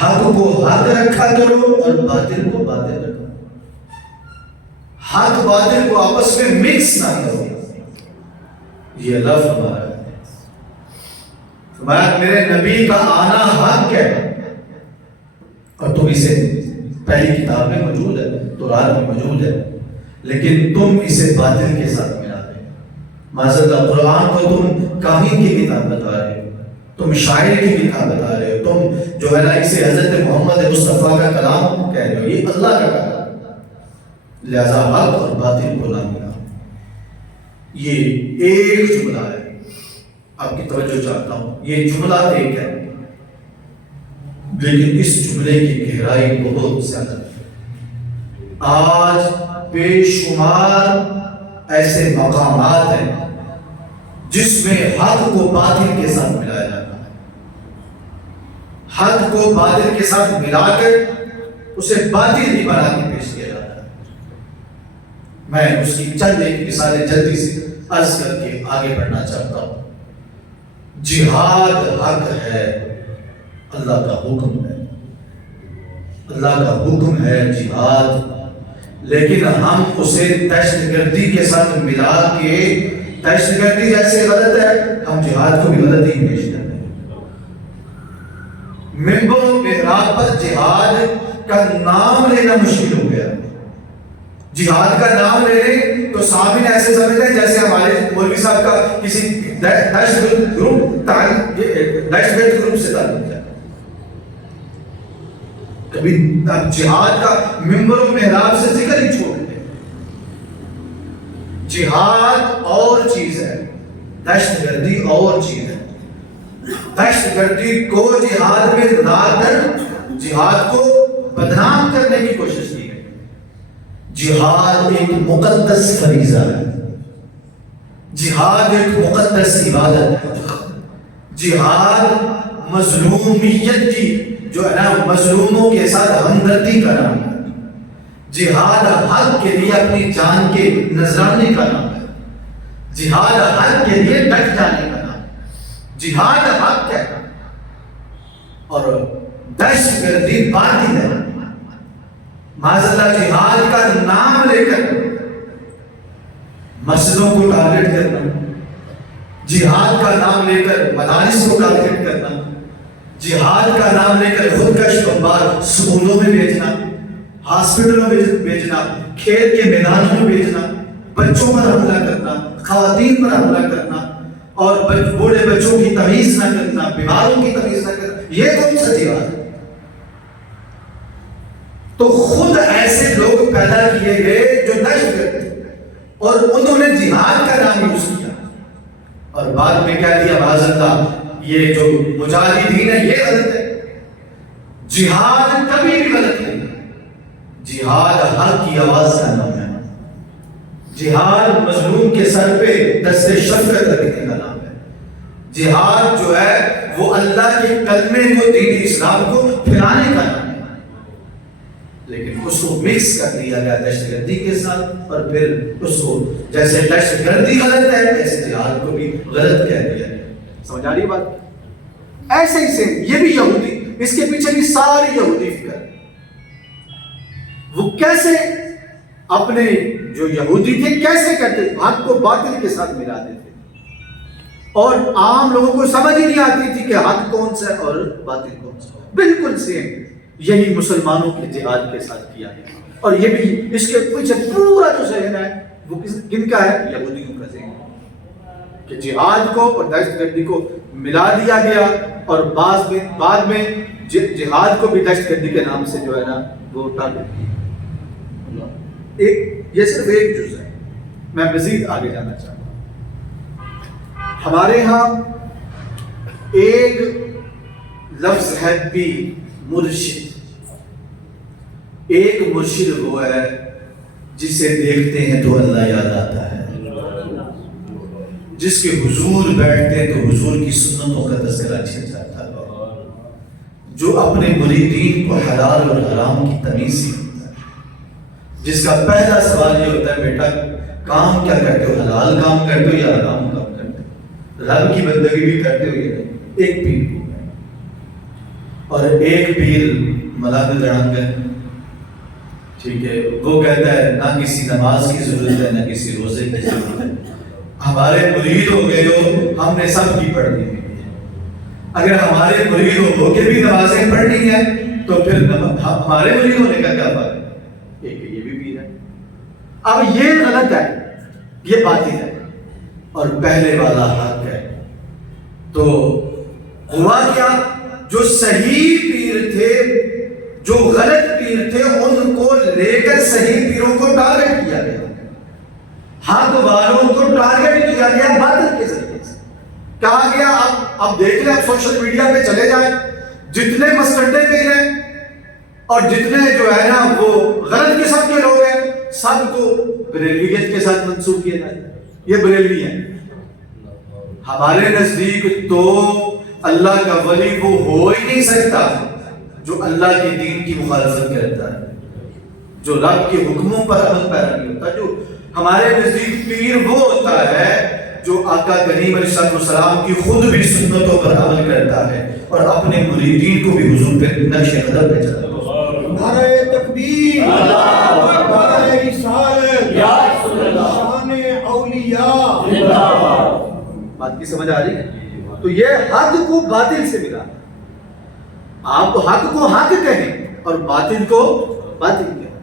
حق کو حق رکھا کرو اور باطل کو باطل رکھو، حق باطل کو آپس میں مکس نہ کرو۔ یہ اللہ فرما رہا ہے، فرمایا میرے نبی کا آنا حق ہے، اور تم اسے پہلی کتاب میں موجود ہے، تورات میں موجود ہے، لیکن تم اسے باطل کے ساتھ ملا دے۔ معاذ اللہ قرآن کو تم کاہن کی کتاب بتا رہے ہو، تم شاعر کی کتاب بتا رہے ہو، تم جو ہے نا اسے حضرت محمد مصطفیٰ کا کلام کہہ رہے ہو، یہ اللہ کا کلام، لہذا حق اور باطل کو نہ ملا۔ یہ ایک جملہ ہے، آپ کی توجہ چاہتا ہوں، یہ جملہ ایک ہے، لیکن اس جملے کی گہرائی بہت زیادہ ہے۔ آج بے شمار ایسے مقامات ہیں جس میں حق کو باطل کے ساتھ ملایا جاتا ہے، حق کو باطل کے ساتھ ملا کر اسے باطل ہی بنا کے پیش کیا جاتا ہے۔ میں اس کی چند ایک مثالیں جلدی سے عرض کر کے آگے بڑھنا چاہتا ہوں۔ جہاد حق ہے، اللہ کا حکم ہے، اللہ کا حکم ہے جہاد، لیکن ہم اسے دہشت گردی کے ساتھ ملا کے، دہشت گردی جیسے غلط ہے ہم جہاد کو بھی غلط ہی پیش کرتے ہیں۔ منبر و محراب پر جہاد کا نام لینا مشکل ہو گیا، جہاد کا نام لینے تو صحابی نے ایسے سمجھتے ہیں جیسے ہمارے مولوی صاحب کا کسی دہشت گرد گروپ سے تعلق ہے۔ کبھی جہاد کا منبر و محراب سے ذکر ہی چھوڑ دیں۔ جہاد اور چیز ہے، دہشت گردی اور چیز ہے۔ دہشت گردی کو جہاد میں لا کر جہاد کو بدنام کرنے کی کوشش کی گئی۔ جہاد ایک مقدس فریضہ ہے، جہاد ایک مقدس عبادت ہے، جہاد مظلومیت کی جو ہے نا مظلوموں کے ساتھ ہمدردی کا نام ہے، جہاد حق کے لیے اپنی جان کے نذرانے کا نام ہے، جہاد حق کے لیے ڈٹ جانے کا نام ہے، جہاد حق ہے اور دہشت گردی باطل ہے۔ معاذ اللہ جہاد کا نام لے کر مسجدوں کو ٹارگٹ کرنا، جہاد کا نام لے کر مدارس کو ٹارگٹ کرنا، جہاد کا نام لے کر خودکش بمبار سکولوں میں بھیجنا، ہاسپٹلوں میں بھیجنا، کھیل کے میدانوں میں بھیجنا، بچوں پر حملہ کرنا، خواتین پر حملہ کرنا، اور بوڑھے بچوں کی تمیز نہ کرنا، بیماروں کی تمیز نہ کرنا، یہ کون سا جہاد ہے؟ تو خود ایسے لوگ پیدا کیے گئے جو دہشت گرد تھے اور انہوں نے جہاد کا نام یوز کیا اور بعد میں کہہ دیا معاذ اللہ یہ جو مجاہدین ہے یہ غلط ہے۔ جہاد کبھی بھی غلط نہیں ہے، جہاد حق کی آواز کا نام ہے، جہاد مظلوم کے سر پہ دست شفقت رکھنے کا نام ہے، جہاد جو ہے وہ اللہ کے کلمے کو، دین اسلام کو پھیلانے کا نام ہے، لیکن اس کو مکس کر دیا گیا دہشت گردی کے ساتھ، اور پھر اس کو جیسے دہشت گردی غلط ہے ایسے جہاد کو بھی غلط کہہ دیا گیا۔ سمجھ آ رہی بات؟ ایسے ہی سے یہ بھی یہودی، اس کے پیچھے بھی ساری یہودی فکر، وہ کیسے اپنے جو یہودی تھے کیسے کرتے تھے، حق کو باطل کے ساتھ ملا دیتے تھے، اور عام لوگوں کو سمجھ ہی نہیں آتی تھی کہ حق کون سا ہے اور باطل کون سا ہے۔ بالکل سیم یہی مسلمانوں کے جہاد کے ساتھ کیا گیا۔ اور یہ بھی اس کے پیچھے پورا جو ذہن ہے وہ کن کا ہے؟ یہودیوں کا ذہن، کہ جہاد کو اور دہشت گردی کو ملا دیا گیا، اور بعد میں جہاد کو بھی دہشت گردی کے نام سے جو ہے نا وہ ٹارگٹ کیا۔ یہ صرف ایک جز ہے، میں مزید آگے جانا چاہتا ہوں۔ ہمارے ہاں ایک لفظ ہے پیر، مرشد۔ ایک مرشد وہ ہے جسے دیکھتے ہیں تو اللہ یاد آتا ہے، جس کے حضور بیٹھتے ہیں تو حضور کی سنتوں کا تذکرہ چھڑ جاتا ہے، جو اپنے مریدین کو حلال اور حرام کی تمیز سکھاتا ہے، جس کا پہلا سوال یہ ہوتا ہے بیٹا کام کیا کرتے ہو، حلال کام کرتے ہو یا حرام کام کرتے ہو، رب کی بندگی بھی کرتے ہو یا نہیں۔ ایک پیر اور ایک پیر ملاد دڑنگ ہے، ٹھیک ہے، وہ کہتا ہے نہ کسی نماز کی ضرورت ہے نہ کسی روزے کی ضرورت ہے، ہمارے مرید ہو گئے ہو ہم نے سب کی پڑھنی ہے، اگر ہمارے مرید ہو کے بھی نمازیں پڑھنی ہے تو پھر ہمارے مرید ہونے کا کیا بات ہے؟ ایک یہ بھی پیر ہے۔ اب یہ غلط ہے، یہ باطل ہے، اور پہلے والا حق ہے۔ تو ہوا کیا، جو صحیح پیر تھے، جو غلط پیر تھے، ان کو لے کر صحیح پیروں کو ٹارگٹ کیا گیا، حق والوں کو ٹارگٹ کیا گیا باطل کے ذریعے سے۔ کہا گیا اب دیکھ لیں، آپ سوشل میڈیا پہ چلے جائیں، جتنے مسٹنڈے پیر ہیں اور جتنے جو ہے نا وہ غلط قسم کے لوگ ہیں، سب کو بریلویت کے ساتھ منسوب کیا جائے، یہ بریلوی ہیں۔ ہمارے نزدیک تو اللہ کا ولی وہ ہو ہی نہیں سکتا جو اللہ کے دین کی مخالفت کرتا ہے، جو رب کے حکموں پر عمل پیرا نہیں ہوتا۔ جو ہمارے نزدیک پیر وہ ہوتا ہے جو آقا کریم علیہ السلام کی خود بھی سنتوں پر عمل کرتا ہے اور اپنے مریدین کو بھی حضور پہ نقش قدم پہ چلاتا ہے۔ نعرہ تکبیر، نعرہ رسالت، شان اولیاء۔ بات کی سمجھ آ رہی ہے؟ تو یہ حق کو باطل سے ملا، آپ حق کو حق کہیں اور باطل کو باطل کہیں۔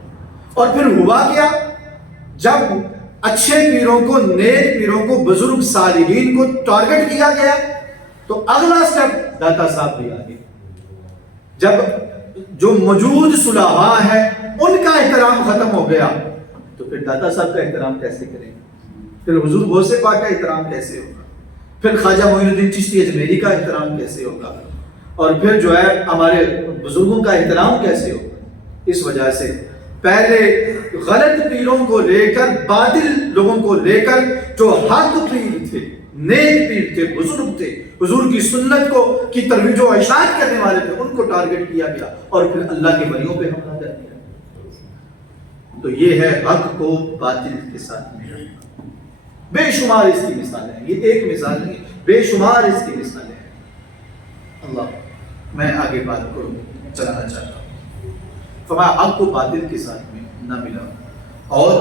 اور پھر ہوا کیا، جب اچھے پیروں کو، نیک پیروں کو، بزرگ صالحین کو ٹارگٹ کیا گیا تو اگلا سٹیپ داتا صاحب بھی آ گئے۔ جب جو موجود صلحاء ہیں ان کا احترام ختم ہو گیا تو پھر داتا صاحب کا احترام کیسے کریں گے؟ پھر حضور غوث پاک کا احترام کیسے ہوگا؟ پھر خواجہ معین الدین چشتی اجمیری کا احترام کیسے ہوگا؟ اور پھر جو ہے ہمارے بزرگوں کا احترام کیسے ہوگا؟ اس وجہ سے پہلے غلط پیروں کو لے کر، باطل لوگوں کو لے کر، جو حق پیر تھے، نیک پیر تھے، بزرگ تھے، حضور کی سنت کو کی ترویج و اشاعت کرنے والے تھے، ان کو ٹارگٹ کیا گیا اور پھر اللہ کے ولیوں پہ حملہ کر دیا۔ تو یہ ہے حق کو باطل کے ساتھ ملانا۔ بے شمار اس کی مثالیں ہیں، یہ ایک مثال نہیں، بے شمار اس کی مثالیں ہیں۔ اللہ، میں آگے بات کو چلانا چاہتا ہوں۔ فرمایا حق کو باطل کے ساتھ میں نہ ملا، اور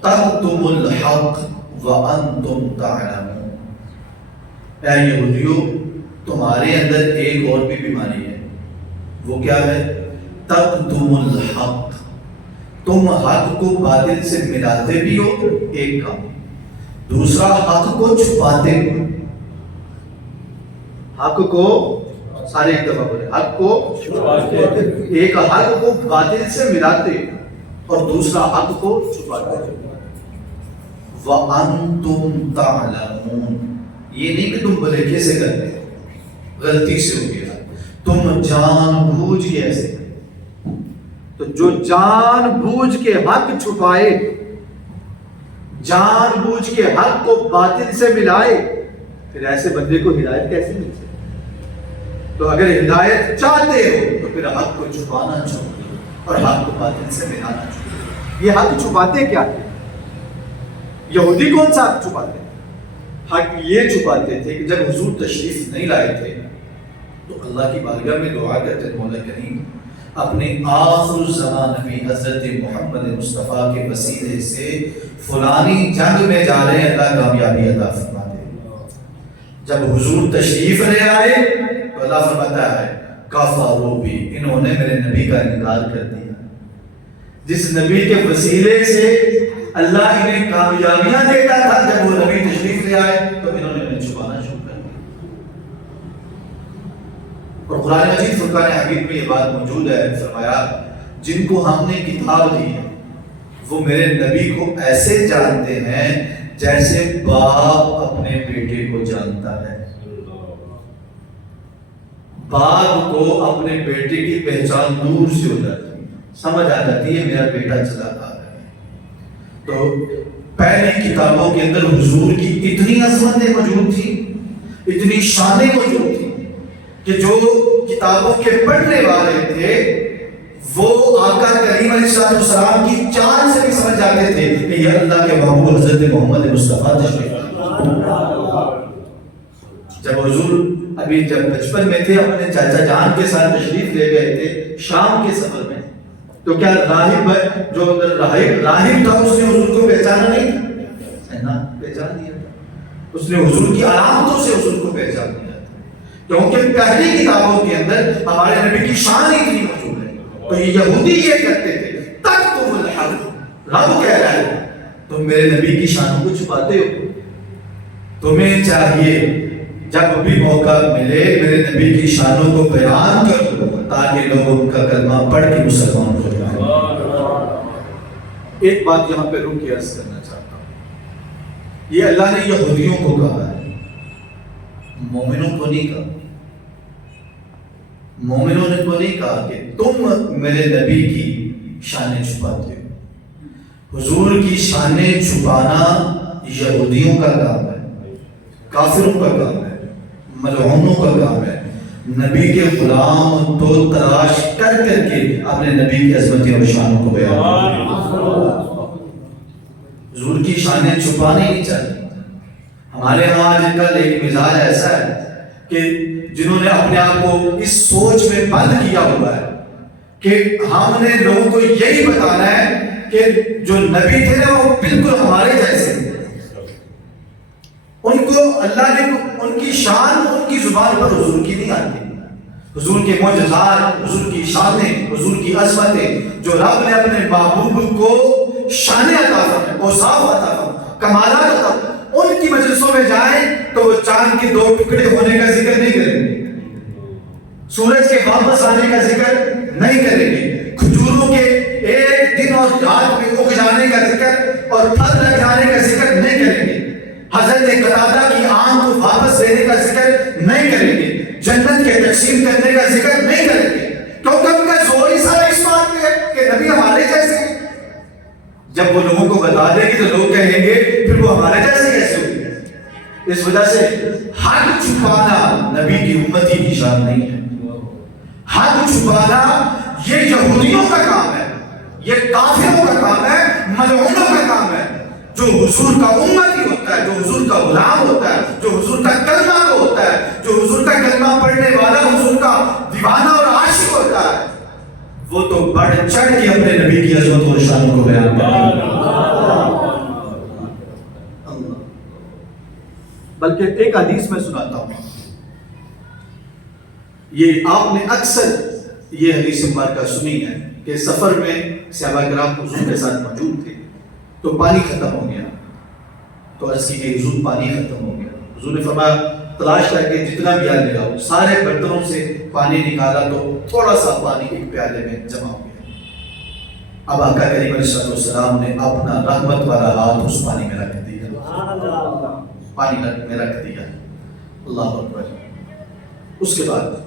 تکتم الحق وانتم تعلمون۔ اے یہودیو، تمہارے اندر ایک اور بھی بیماری ہے، وہ کیا ہے؟ تکتم الحق، تم حق کو باطل سے ملاتے بھی ہو، ایک کام، دوسرا حق کو چھپاتے ہو۔ حق کو سارے ایک دفعہ بولے، حق کو ایک حق کو باطل سے ملاتے اور دوسرا حق کو چھپاتے۔ وَأَنْتُمْ تَعْلَمُونَ، یہ نہیں کہ تم بھلے سے کرتے، غلطی سے ہو گیا، تم جان بوجھ کے ایسے کرتے۔ تو جو جان بوجھ کے حق چھپائے، جان بوجھ کے حق کو باطل سے ملائے، پھر ایسے بندے کو ہدایت کیسے مل سکتی؟ تو اگر ہدایت چاہتے ہو تو پھر حق کو چھپانا چاہیے اور حق کو باطل سے ملانا چاہیے۔ یہ حق چھپاتے کیا ہے؟ یہودی کون سا حق چھپاتے؟ حق یہ چھپاتے تھے کہ جب حضور تشریف نہیں لائے تھے تو اللہ کی بارگاہ میں دعا کرتے مولا کریم اپنے آخر الزمان نبی حضرت محمد مصطفیٰ کے وسیلے سے فلانی جنگ میں جا رہے ہیں، اللہ کامیابی عطا فرما دے۔ جب حضور تشریف لے آئے تو اللہ فرماتا ہے کفروا بی، انہوں نے میرے نبی کا انکار کر دیا۔ جس نبی کے وسیلے سے اللہ انہیں کامیابیاں دیتا تھا، جب وہ نبی تشریف لے آئے تو انہوں نے انہیں چھپانا شروع کر دیا۔ اور قرآن مجید فرقان حمید میں یہ بات موجود ہے، فرمایا جن کو ہم نے کتاب دی ہے وہ میرے نبی کو ایسے جانتے ہیں جیسے باپ اپنے بیٹے کو جانتا ہے۔ باپ کو اپنے بیٹے کی پہچان دور سے ہو جاتی ہے، سمجھ آ جاتی ہے میرا بیٹا چلا آ رہا ہے۔ تو پہلی کتابوں کے اندر حضور کی اتنی عظمتیں موجود تھیں، اتنی شانیں موجود تھیں کہ جو کتابوں کے پڑھنے والے تھے وہ آقا کریم علیہ السلام کی چاند سے بھی سمجھ جاتے تھے کہ یہ اللہ کے محبوب حضرت محمد مصطفیٰ تشریف لائے۔ جب حضور ابھی جب بچپن میں تھے اپنے چاچا جان کے ساتھ تشریف لے گئے تھے شام کے سفر میں، تو کیا راہب جو راہب تھا اس نے حضور کو پہچانا نہیں تھا؟ پہچان لیا تھا، اس نے حضور کی علامتوں سے حضور کو پہچان لیا تھا، کیونکہ پہلی کتابوں کے اندر ہمارے نبی کی شان اتنی موجود ہے۔ تو یہ یہودی یہ کہتے تھے تکتم الحق، رب کہہ رہا ہے تم میرے نبی کی شانوں کو چھپاتے ہو، تمہیں چاہیے جب بھی موقع ملے میرے نبی کی شانوں کو بیان کرو تاکہ لوگ ان کا کلمہ پڑھ کے مسلمان ہو جائیں۔ ایک بات یہاں پہ رک کے عرض کرنا چاہتا ہوں، یہ اللہ نے یہودیوں کو کہا ہے، مومنوں کو نہیں کہا۔ مومنوں نے کو نہیں کہا کہ تم میرے نبی کی شانیں چھپاتے ہو۔ حضور کی شانیں چھپانا یہودیوں کا کام ہے، کافروں کا کام ہے، ملعونوں کا کام ہے۔ نبی کے غلام تو تلاش کر کر کے اپنے نبی کی عظمتوں اور شانوں کو بیان کرتے۔ حضور کی شانیں چھپانی نہیں چاہیے۔ ہمارے ہاں آج کل ایک مزاج ایسا ہے کہ جنہوں نے اپنے آپ کو اس سوچ میں بند کیا ہوا ہے کہ ہم نے لوگوں کو یہی بتانا ہے کہ جو نبی تھے نا وہ بالکل ہمارے جیسے تھے، ان کو اللہ نے ان کی شان ان کی زبان پر حضور کی نہیں آتی۔ حضور کے معجزات، حضور کی شانیں، حضور کی عظمتیں جو رب نے اپنے محبوب کو شانیں عطا فرمائیں، اوصاف عطا فرمائیں، کمالات عطا فرمائیں، ان کی مجلسوں میں جائیں تو وہ چاند کے 2 ٹکڑے ہونے کا ذکر نہیں کریں گے، سورج کے واپس آنے کا ذکر نہیں کریں گے، کھجوروں کے ایک دن اور رات میں اگ جانے کا ذکر اور پھل لگ جانے کا ذکر نہیں کریں گے، حضرت قتادہ کی آنکھ کو واپس دینے کا ذکر نہیں کریں گے، جنت کے تقسیم کرنے کا ذکر نہیں کریں گے، کیونکہ ان کا زور ہی سارا اس بات پہ ہے کہ نبی ہمارے جیسے ہیں۔ جب وہ لوگوں کو بتا دیں گے تو لوگ کہیں گے پھر وہ ہمارے جیسے کیسے ہوگی؟ اس وجہ سے حق چھپانا نبی کی امتی کی شان نہیں ہے۔ حق چھپانا یہ یہودیوں کا کام ہے، یہ کافروں کا کام ہے، ملعونوں کا کام ہے۔ جو حضور کا امتی ہوتا ہے، جو حضور کا غلام ہوتا ہے، جو حضور کا کلمہ کو ہوتا ہے، جو حضور کا کلمہ پڑھنے والا حضور کا دیوانہ اور عاشق ہوتا ہے، وہ تو بڑھ چڑھ کے اپنے نبی کی عظمت اور شان کو بیان کرتا ہے۔ بلکہ ایک حدیث میں سناتا ہوں، یہ آپ نے اکثر یہ حدیث مبارکہ سنی ہے کہ سفر میں صحابہ کرام حضور کے ساتھ موجود تھے تو پانی ختم ہو گیا، تو عرض کی کہ حضور پانی ختم ہو گیا۔ حضور نے فرمایا تلاش کر کے جتنا بھی لے آؤ، سارے برتنوں سے پانی نکالا تو تھوڑا سا پانی ایک پیالے میں جمع ہو گیا۔ اب آقا کریم علیہ السلام نے اپنا رحمت والا ہاتھ اس پانی میں رکھ دیا، پانی میں رکھ دیا، اللہ اکبر۔ اس کے بعد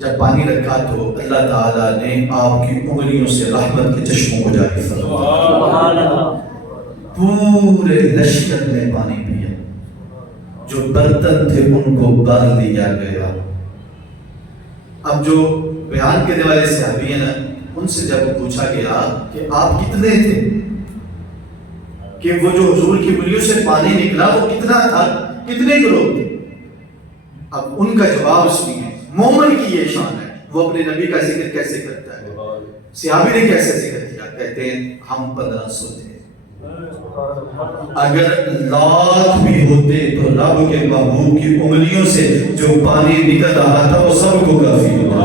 جب پانی رکھا تو اللہ تعالیٰ نے آپ کی انگلیوں سے رحمت کے چشموں کو جاری فرمایا، پورے لشکر نے پانی پیا، جو برتن تھے ان کو بھر دیا گیا۔ اب جو بیان کرنے والے صحابی ہیں نا، ان سے جب پوچھا گیا کہ آپ کتنے تھے، کہ وہ جو حضور کی انگلیوں سے پانی نکلا وہ کتنا تھا، کتنے گروہ تھے؟ اب ان کا جواب سنیے، مومن کی یہ شان ہے، وہ اپنے نبی کا ذکر کیسے کرتا ہے۔ صحابی نے کیسے ذکر کیا؟ کہتے ہیں ہم 1500 تھے، اگر لاکھ بھی ہوتے تو رب کے محبوب کی انگلیوں سے جو پانی نکل رہا تھا وہ سب کو کافی ہوتا۔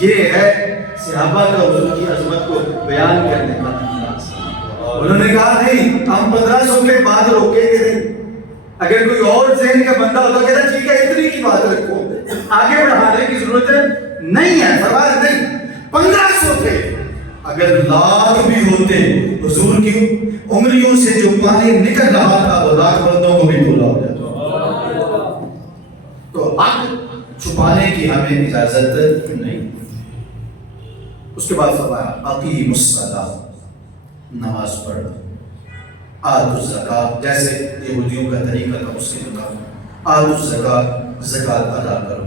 یہ ہے صحابہ کا حضور کی عظمت کو بیان کرنے کا انداز. انہوں نے کہا نہیں ہم 1500 کے بعد روکیں گے نہیں. اگر کوئی اور ذہن کا بندہ ہوتا کہتا ٹھیک ہے اتنی کی بات رکھو آگے بڑھانے کی ضرورت ہے نہیں ہے. فرمایا نہیں 1500 تھے. اگر لاکھ بھی ہوتے حضور کی انگلیوں سے جو پانی نکل رہا تھا وہ لاکھ بندوں کو بھی پورا ہو جاتا. تو حق چھپانے کی ہمیں اجازت نہیں. اس کے بعد فرمایا اقیم الصلاۃ نماز پڑھو. آتوا الزکات جیسے یہودیوں کا طریقہ تھا اس کے مطابق آتوا الزکات زکات ادا کرو.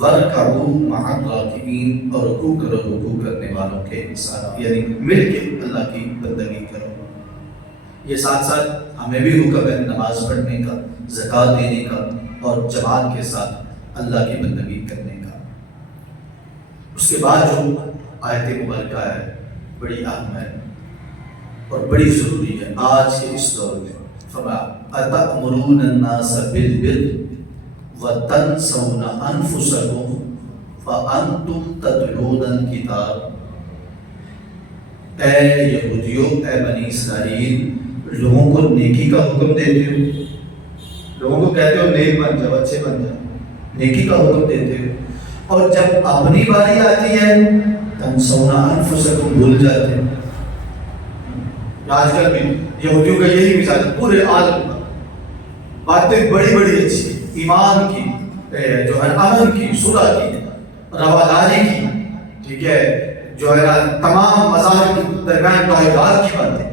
وَارْكَعُوا مَعَ الرَّاكِعِينَ اور رکوع کرو رکوع کرنے والوں کے ساتھ یعنی مل کے اللہ کی بندگی کرو. یہ ساتھ ساتھ ہمیں بھی حکم ہے نماز پڑھنے کا زکات دینے کا اور جماعت کے ساتھ اللہ کی بندگی کرنے کا. اس کے بعد جو آیت مبارکہ ہے بڑی اہم ہے اور بڑی ضروری ہے آج کے اس دور میں. فرمایا اتأمرون الناس بالبر وتنسون انفسکم فانتم تتلون الکتاب. اے یہودیوں اے بنی اسرائیل لوگوں کو نیکی کا حکم دیتے ہو. لوگوں کو کہتے ہو نیک بن جاؤ اچھے بن جاؤ نیکی کا حکم دیتے ہو اور جب اپنی باری آتی ہے تنسون انفسکم بھول جاتے ہو. آج کل بھی یہودیوں کا یہی مثال ہے پورے عالم میں باتیں بڑی بڑی اچھی ایمان کی جو ہے امن کی صلح کی رواداری کی ٹھیک ہے جو ہے تمام مذاہب کے درمیان توحیدات کی باتیں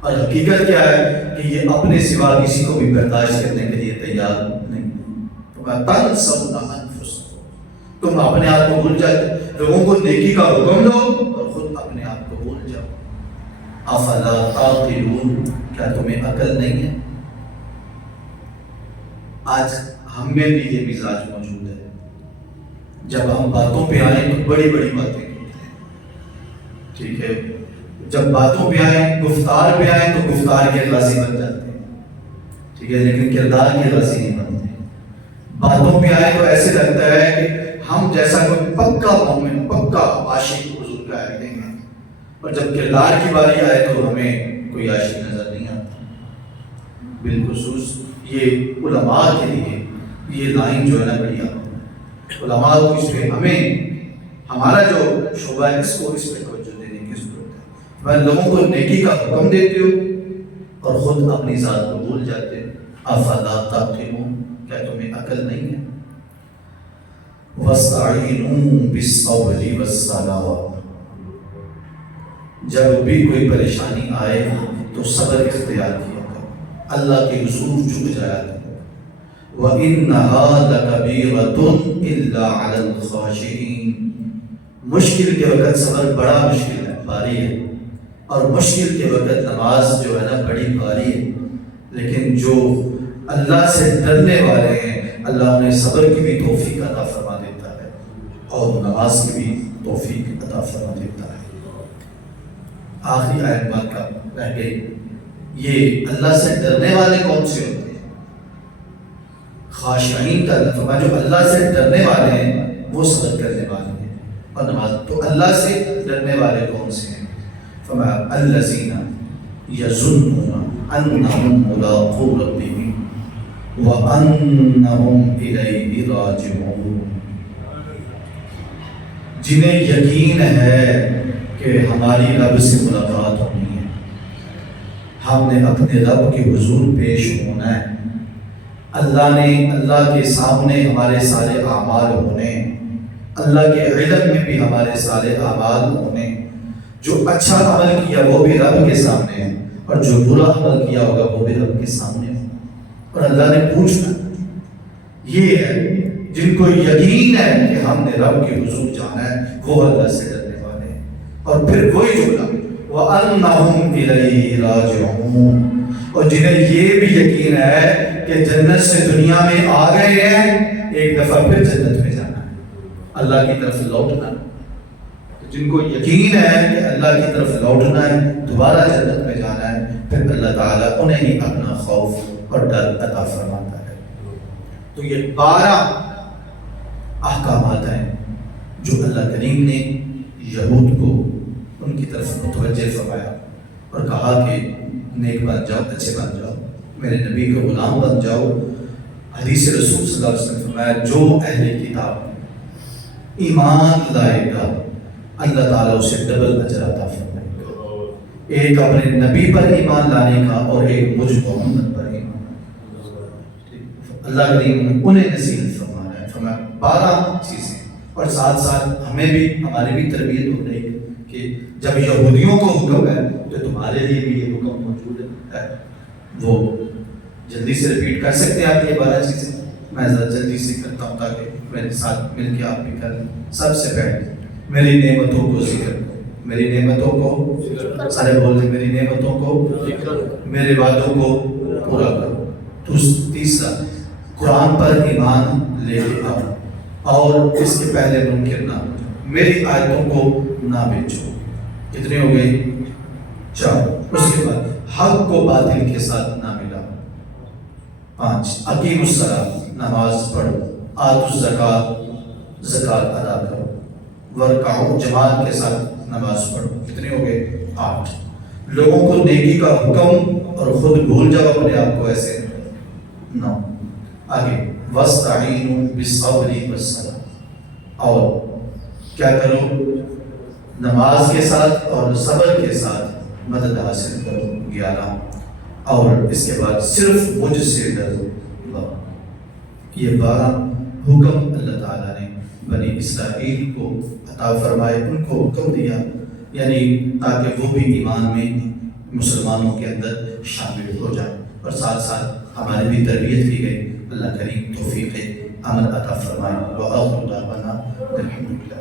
اور حقیقت کیا ہے کہ یہ اپنے سوا کسی کو بھی برداشت کرنے کے لیے تیار نہیں. تنسون انفسکم تم اپنے آپ کو بھول جاتے لوگوں کو نیکی کا حکم دو اور خود اپنے آپ کو بھول جاؤ. افلا تعقلون کیا تمہیں عقل نہیں ہے. آج ہم میں بھی یہ مزاج موجود ہے جب ہم باتوں پہ آئیں تو بڑی بڑی باتیں کرتے ہیں ٹھیک ہے. جب باتوں پہ آئیں گفتار پہ آئیں تو گفتار کے غازی بن جاتے ہیں ٹھیک ہے لیکن کردار کے غازی نہیں بنتے. باتوں پہ آئیں تو ایسے لگتا ہے کہ ہم جیسا کوئی پکا مومن پکا عاشق حضور کا ہے نہیں ہے اور جب کردار کی باری آئے تو ہمیں کوئی عاشق نظر نہیں آتا. بالخصوص یہ علماء کے لیے یہ لائن جو ہے نا بڑی اہم ہے. علماء کو اس پہ ہمیں ہمارا جو شعبہ ہے اس کو اس پہ توجہ دینے کی ضرورت ہے. میں لوگوں کو نیکی کا حکم دیتے ہو اور خود اپنی ذات کو بھول جاتے. افلا تعقلون کیا تمہیں عقل نہیں ہے. وَاسْتَعِينُوا بِالصَّبْرِ وَالصَّلَاةِ جب بھی کوئی پریشانی آئے تو صبر اختیار کیا کرو اللہ کے حضور جھک جایا کرو. وَإِنَّهَا لَكَبِيرَةٌ إِلَّا عَلَى الْخَاشِعِينَ مشکل کے وقت صبر بڑا مشکل ہے بھاری ہے اور مشکل کے وقت نماز جو ہے نا بڑی بھاری ہے لیکن جو اللہ سے ڈرنے والے ہیں اللہ انہیں صبر کی بھی توفیق عطا فرما دیتا ہے اور نماز کی بھی توفیق عطا فرما دیتا ہے. آخری آیت بات کا رہ گئی یہ اللہ سے ڈرنے والے کون سے ہوتے ہیں. خاشعین کا لفظ جو اللہ سے ڈرنے والے ہیں وہ صبر کرنے والے ہیں اور نماز. تو اللہ سے ڈرنے والے کون سے ہیں. فرمایا الذین یظنون انہم ملاقو ربہم وانہم الیہ راجعون جنہیں یقین ہے کہ ہماری رب سے ملاقات ہونی ہے ہم نے اپنے رب کے حضور پیش ہونا ہے. اللہ کے سامنے ہمارے سارے اعمال ہونے اللہ کے علم میں بھی ہمارے سارے اعمال ہونے. جو اچھا عمل کیا وہ بھی رب کے سامنے ہے اور جو برا عمل کیا ہوگا وہ بھی رب کے سامنے ہے اور اللہ نے پوچھنا. یہ ہے جن کو یقین ہے کہ ہم نے رب کے حضور جانا ہے وہ اللہ سے ڈرنے والے ہیں. اور پھر وہی جملہ وَأَنَّهُمْ إِلَيْهِ رَاجِعُونَ اور جنہیں یہ بھی یقین ہے کہ جنت سے دنیا میں آ گئے ہیں ایک دفعہ پھر جنت میں جانا ہے اللہ کی طرف لوٹنا. جن کو یقین ہے کہ اللہ کی طرف لوٹنا ہے دوبارہ جنت میں جانا ہے پھر اللہ تعالیٰ انہیں ہی اپنا خوف اور ڈر عطا فرماتا ہے. تو یہ 12 احکامات ہیں جو اللہ کریم نے یہود کو ان کی طرف متوجہ فرمایا اور کہا کہ نیک بن جاؤ، اچھے بن جاؤ، میرے نبی کا غلام بن جاؤ۔ حدیث رسول صلی اللہ علیہ وسلم نے فرمایا جو اہل کتاب ایمان لائے گا اللہ تعالیٰ اسے ڈبل اجر عطا فرمائے گا، ایک اپنے نبی پر ایمان لانے کا اور ایک مجھ محمد پر ایمان۔ اللہ کریم نے انہیں نصیحت فرمایا ہے، فرمایا 12 چیزیں، اور ساتھ ساتھ ہمیں بھی ہماری بھی تربیت ہو رہی ہے کہ جب یہودیوں کو حکم ہے تو تمہارے لیے بھی یہ حکم موجود ہے۔ وہ جلدی سے ریپیٹ کر سکتے ہیں آپ یہ 12 چیزیں؟ میں ذرا جلدی سے کرتا ہوں تاکہ میرے ساتھ مل کے آپ بھی کر لیں۔ سب سے پہلے میری نعمتوں کو ذکر کرو، میری نعمتوں کو سارے بول دیں، میری نعمتوں کو، میرے وعدوں کو پورا کرو۔ تیسرا قرآن پر ایمان لے کے آؤ اور اس کے پہلے منکر نہ ہو، میری آیتوں کو نہ بیچو۔ کتنے ہو گئے؟ 4۔ اس کے بعد حق کو باطل کے ساتھ نہ ملاؤ۔ 5 اقیم الصلاۃ، نماز پڑھو، آتوا الزکوٰۃ، زکوٰۃ ادا کرو، ورکعوا، جماعت کے ساتھ نماز پڑھو۔ کتنے ہو گئے؟ 8 لوگوں کو نیکی کا حکم اور خود بھول جاؤ اپنے آپ کو ایسے۔ 9 آگے وَاسْتَعِینُوا بِالصَّبْرِ وَالصَّلَاةِ، اور کیا کرو؟ نماز کے ساتھ اور صبر کے ساتھ مدد حاصل کرو۔ 11 اور اس کے بعد صرف مجھ سے ڈرو۔ یہ 12 حکم اللہ تعالیٰ نے بنی اسرائیل کو عطا فرمائے، ان کو حکم دیا، یعنی تاکہ وہ بھی ایمان میں مسلمانوں کے اندر شامل ہو جائے، اور ساتھ ساتھ ہماری بھی تربیت کی گئی۔ اللہ کریم توفیق عمل عطا فرمائے۔ وآخر دعوانا الحمدللہ۔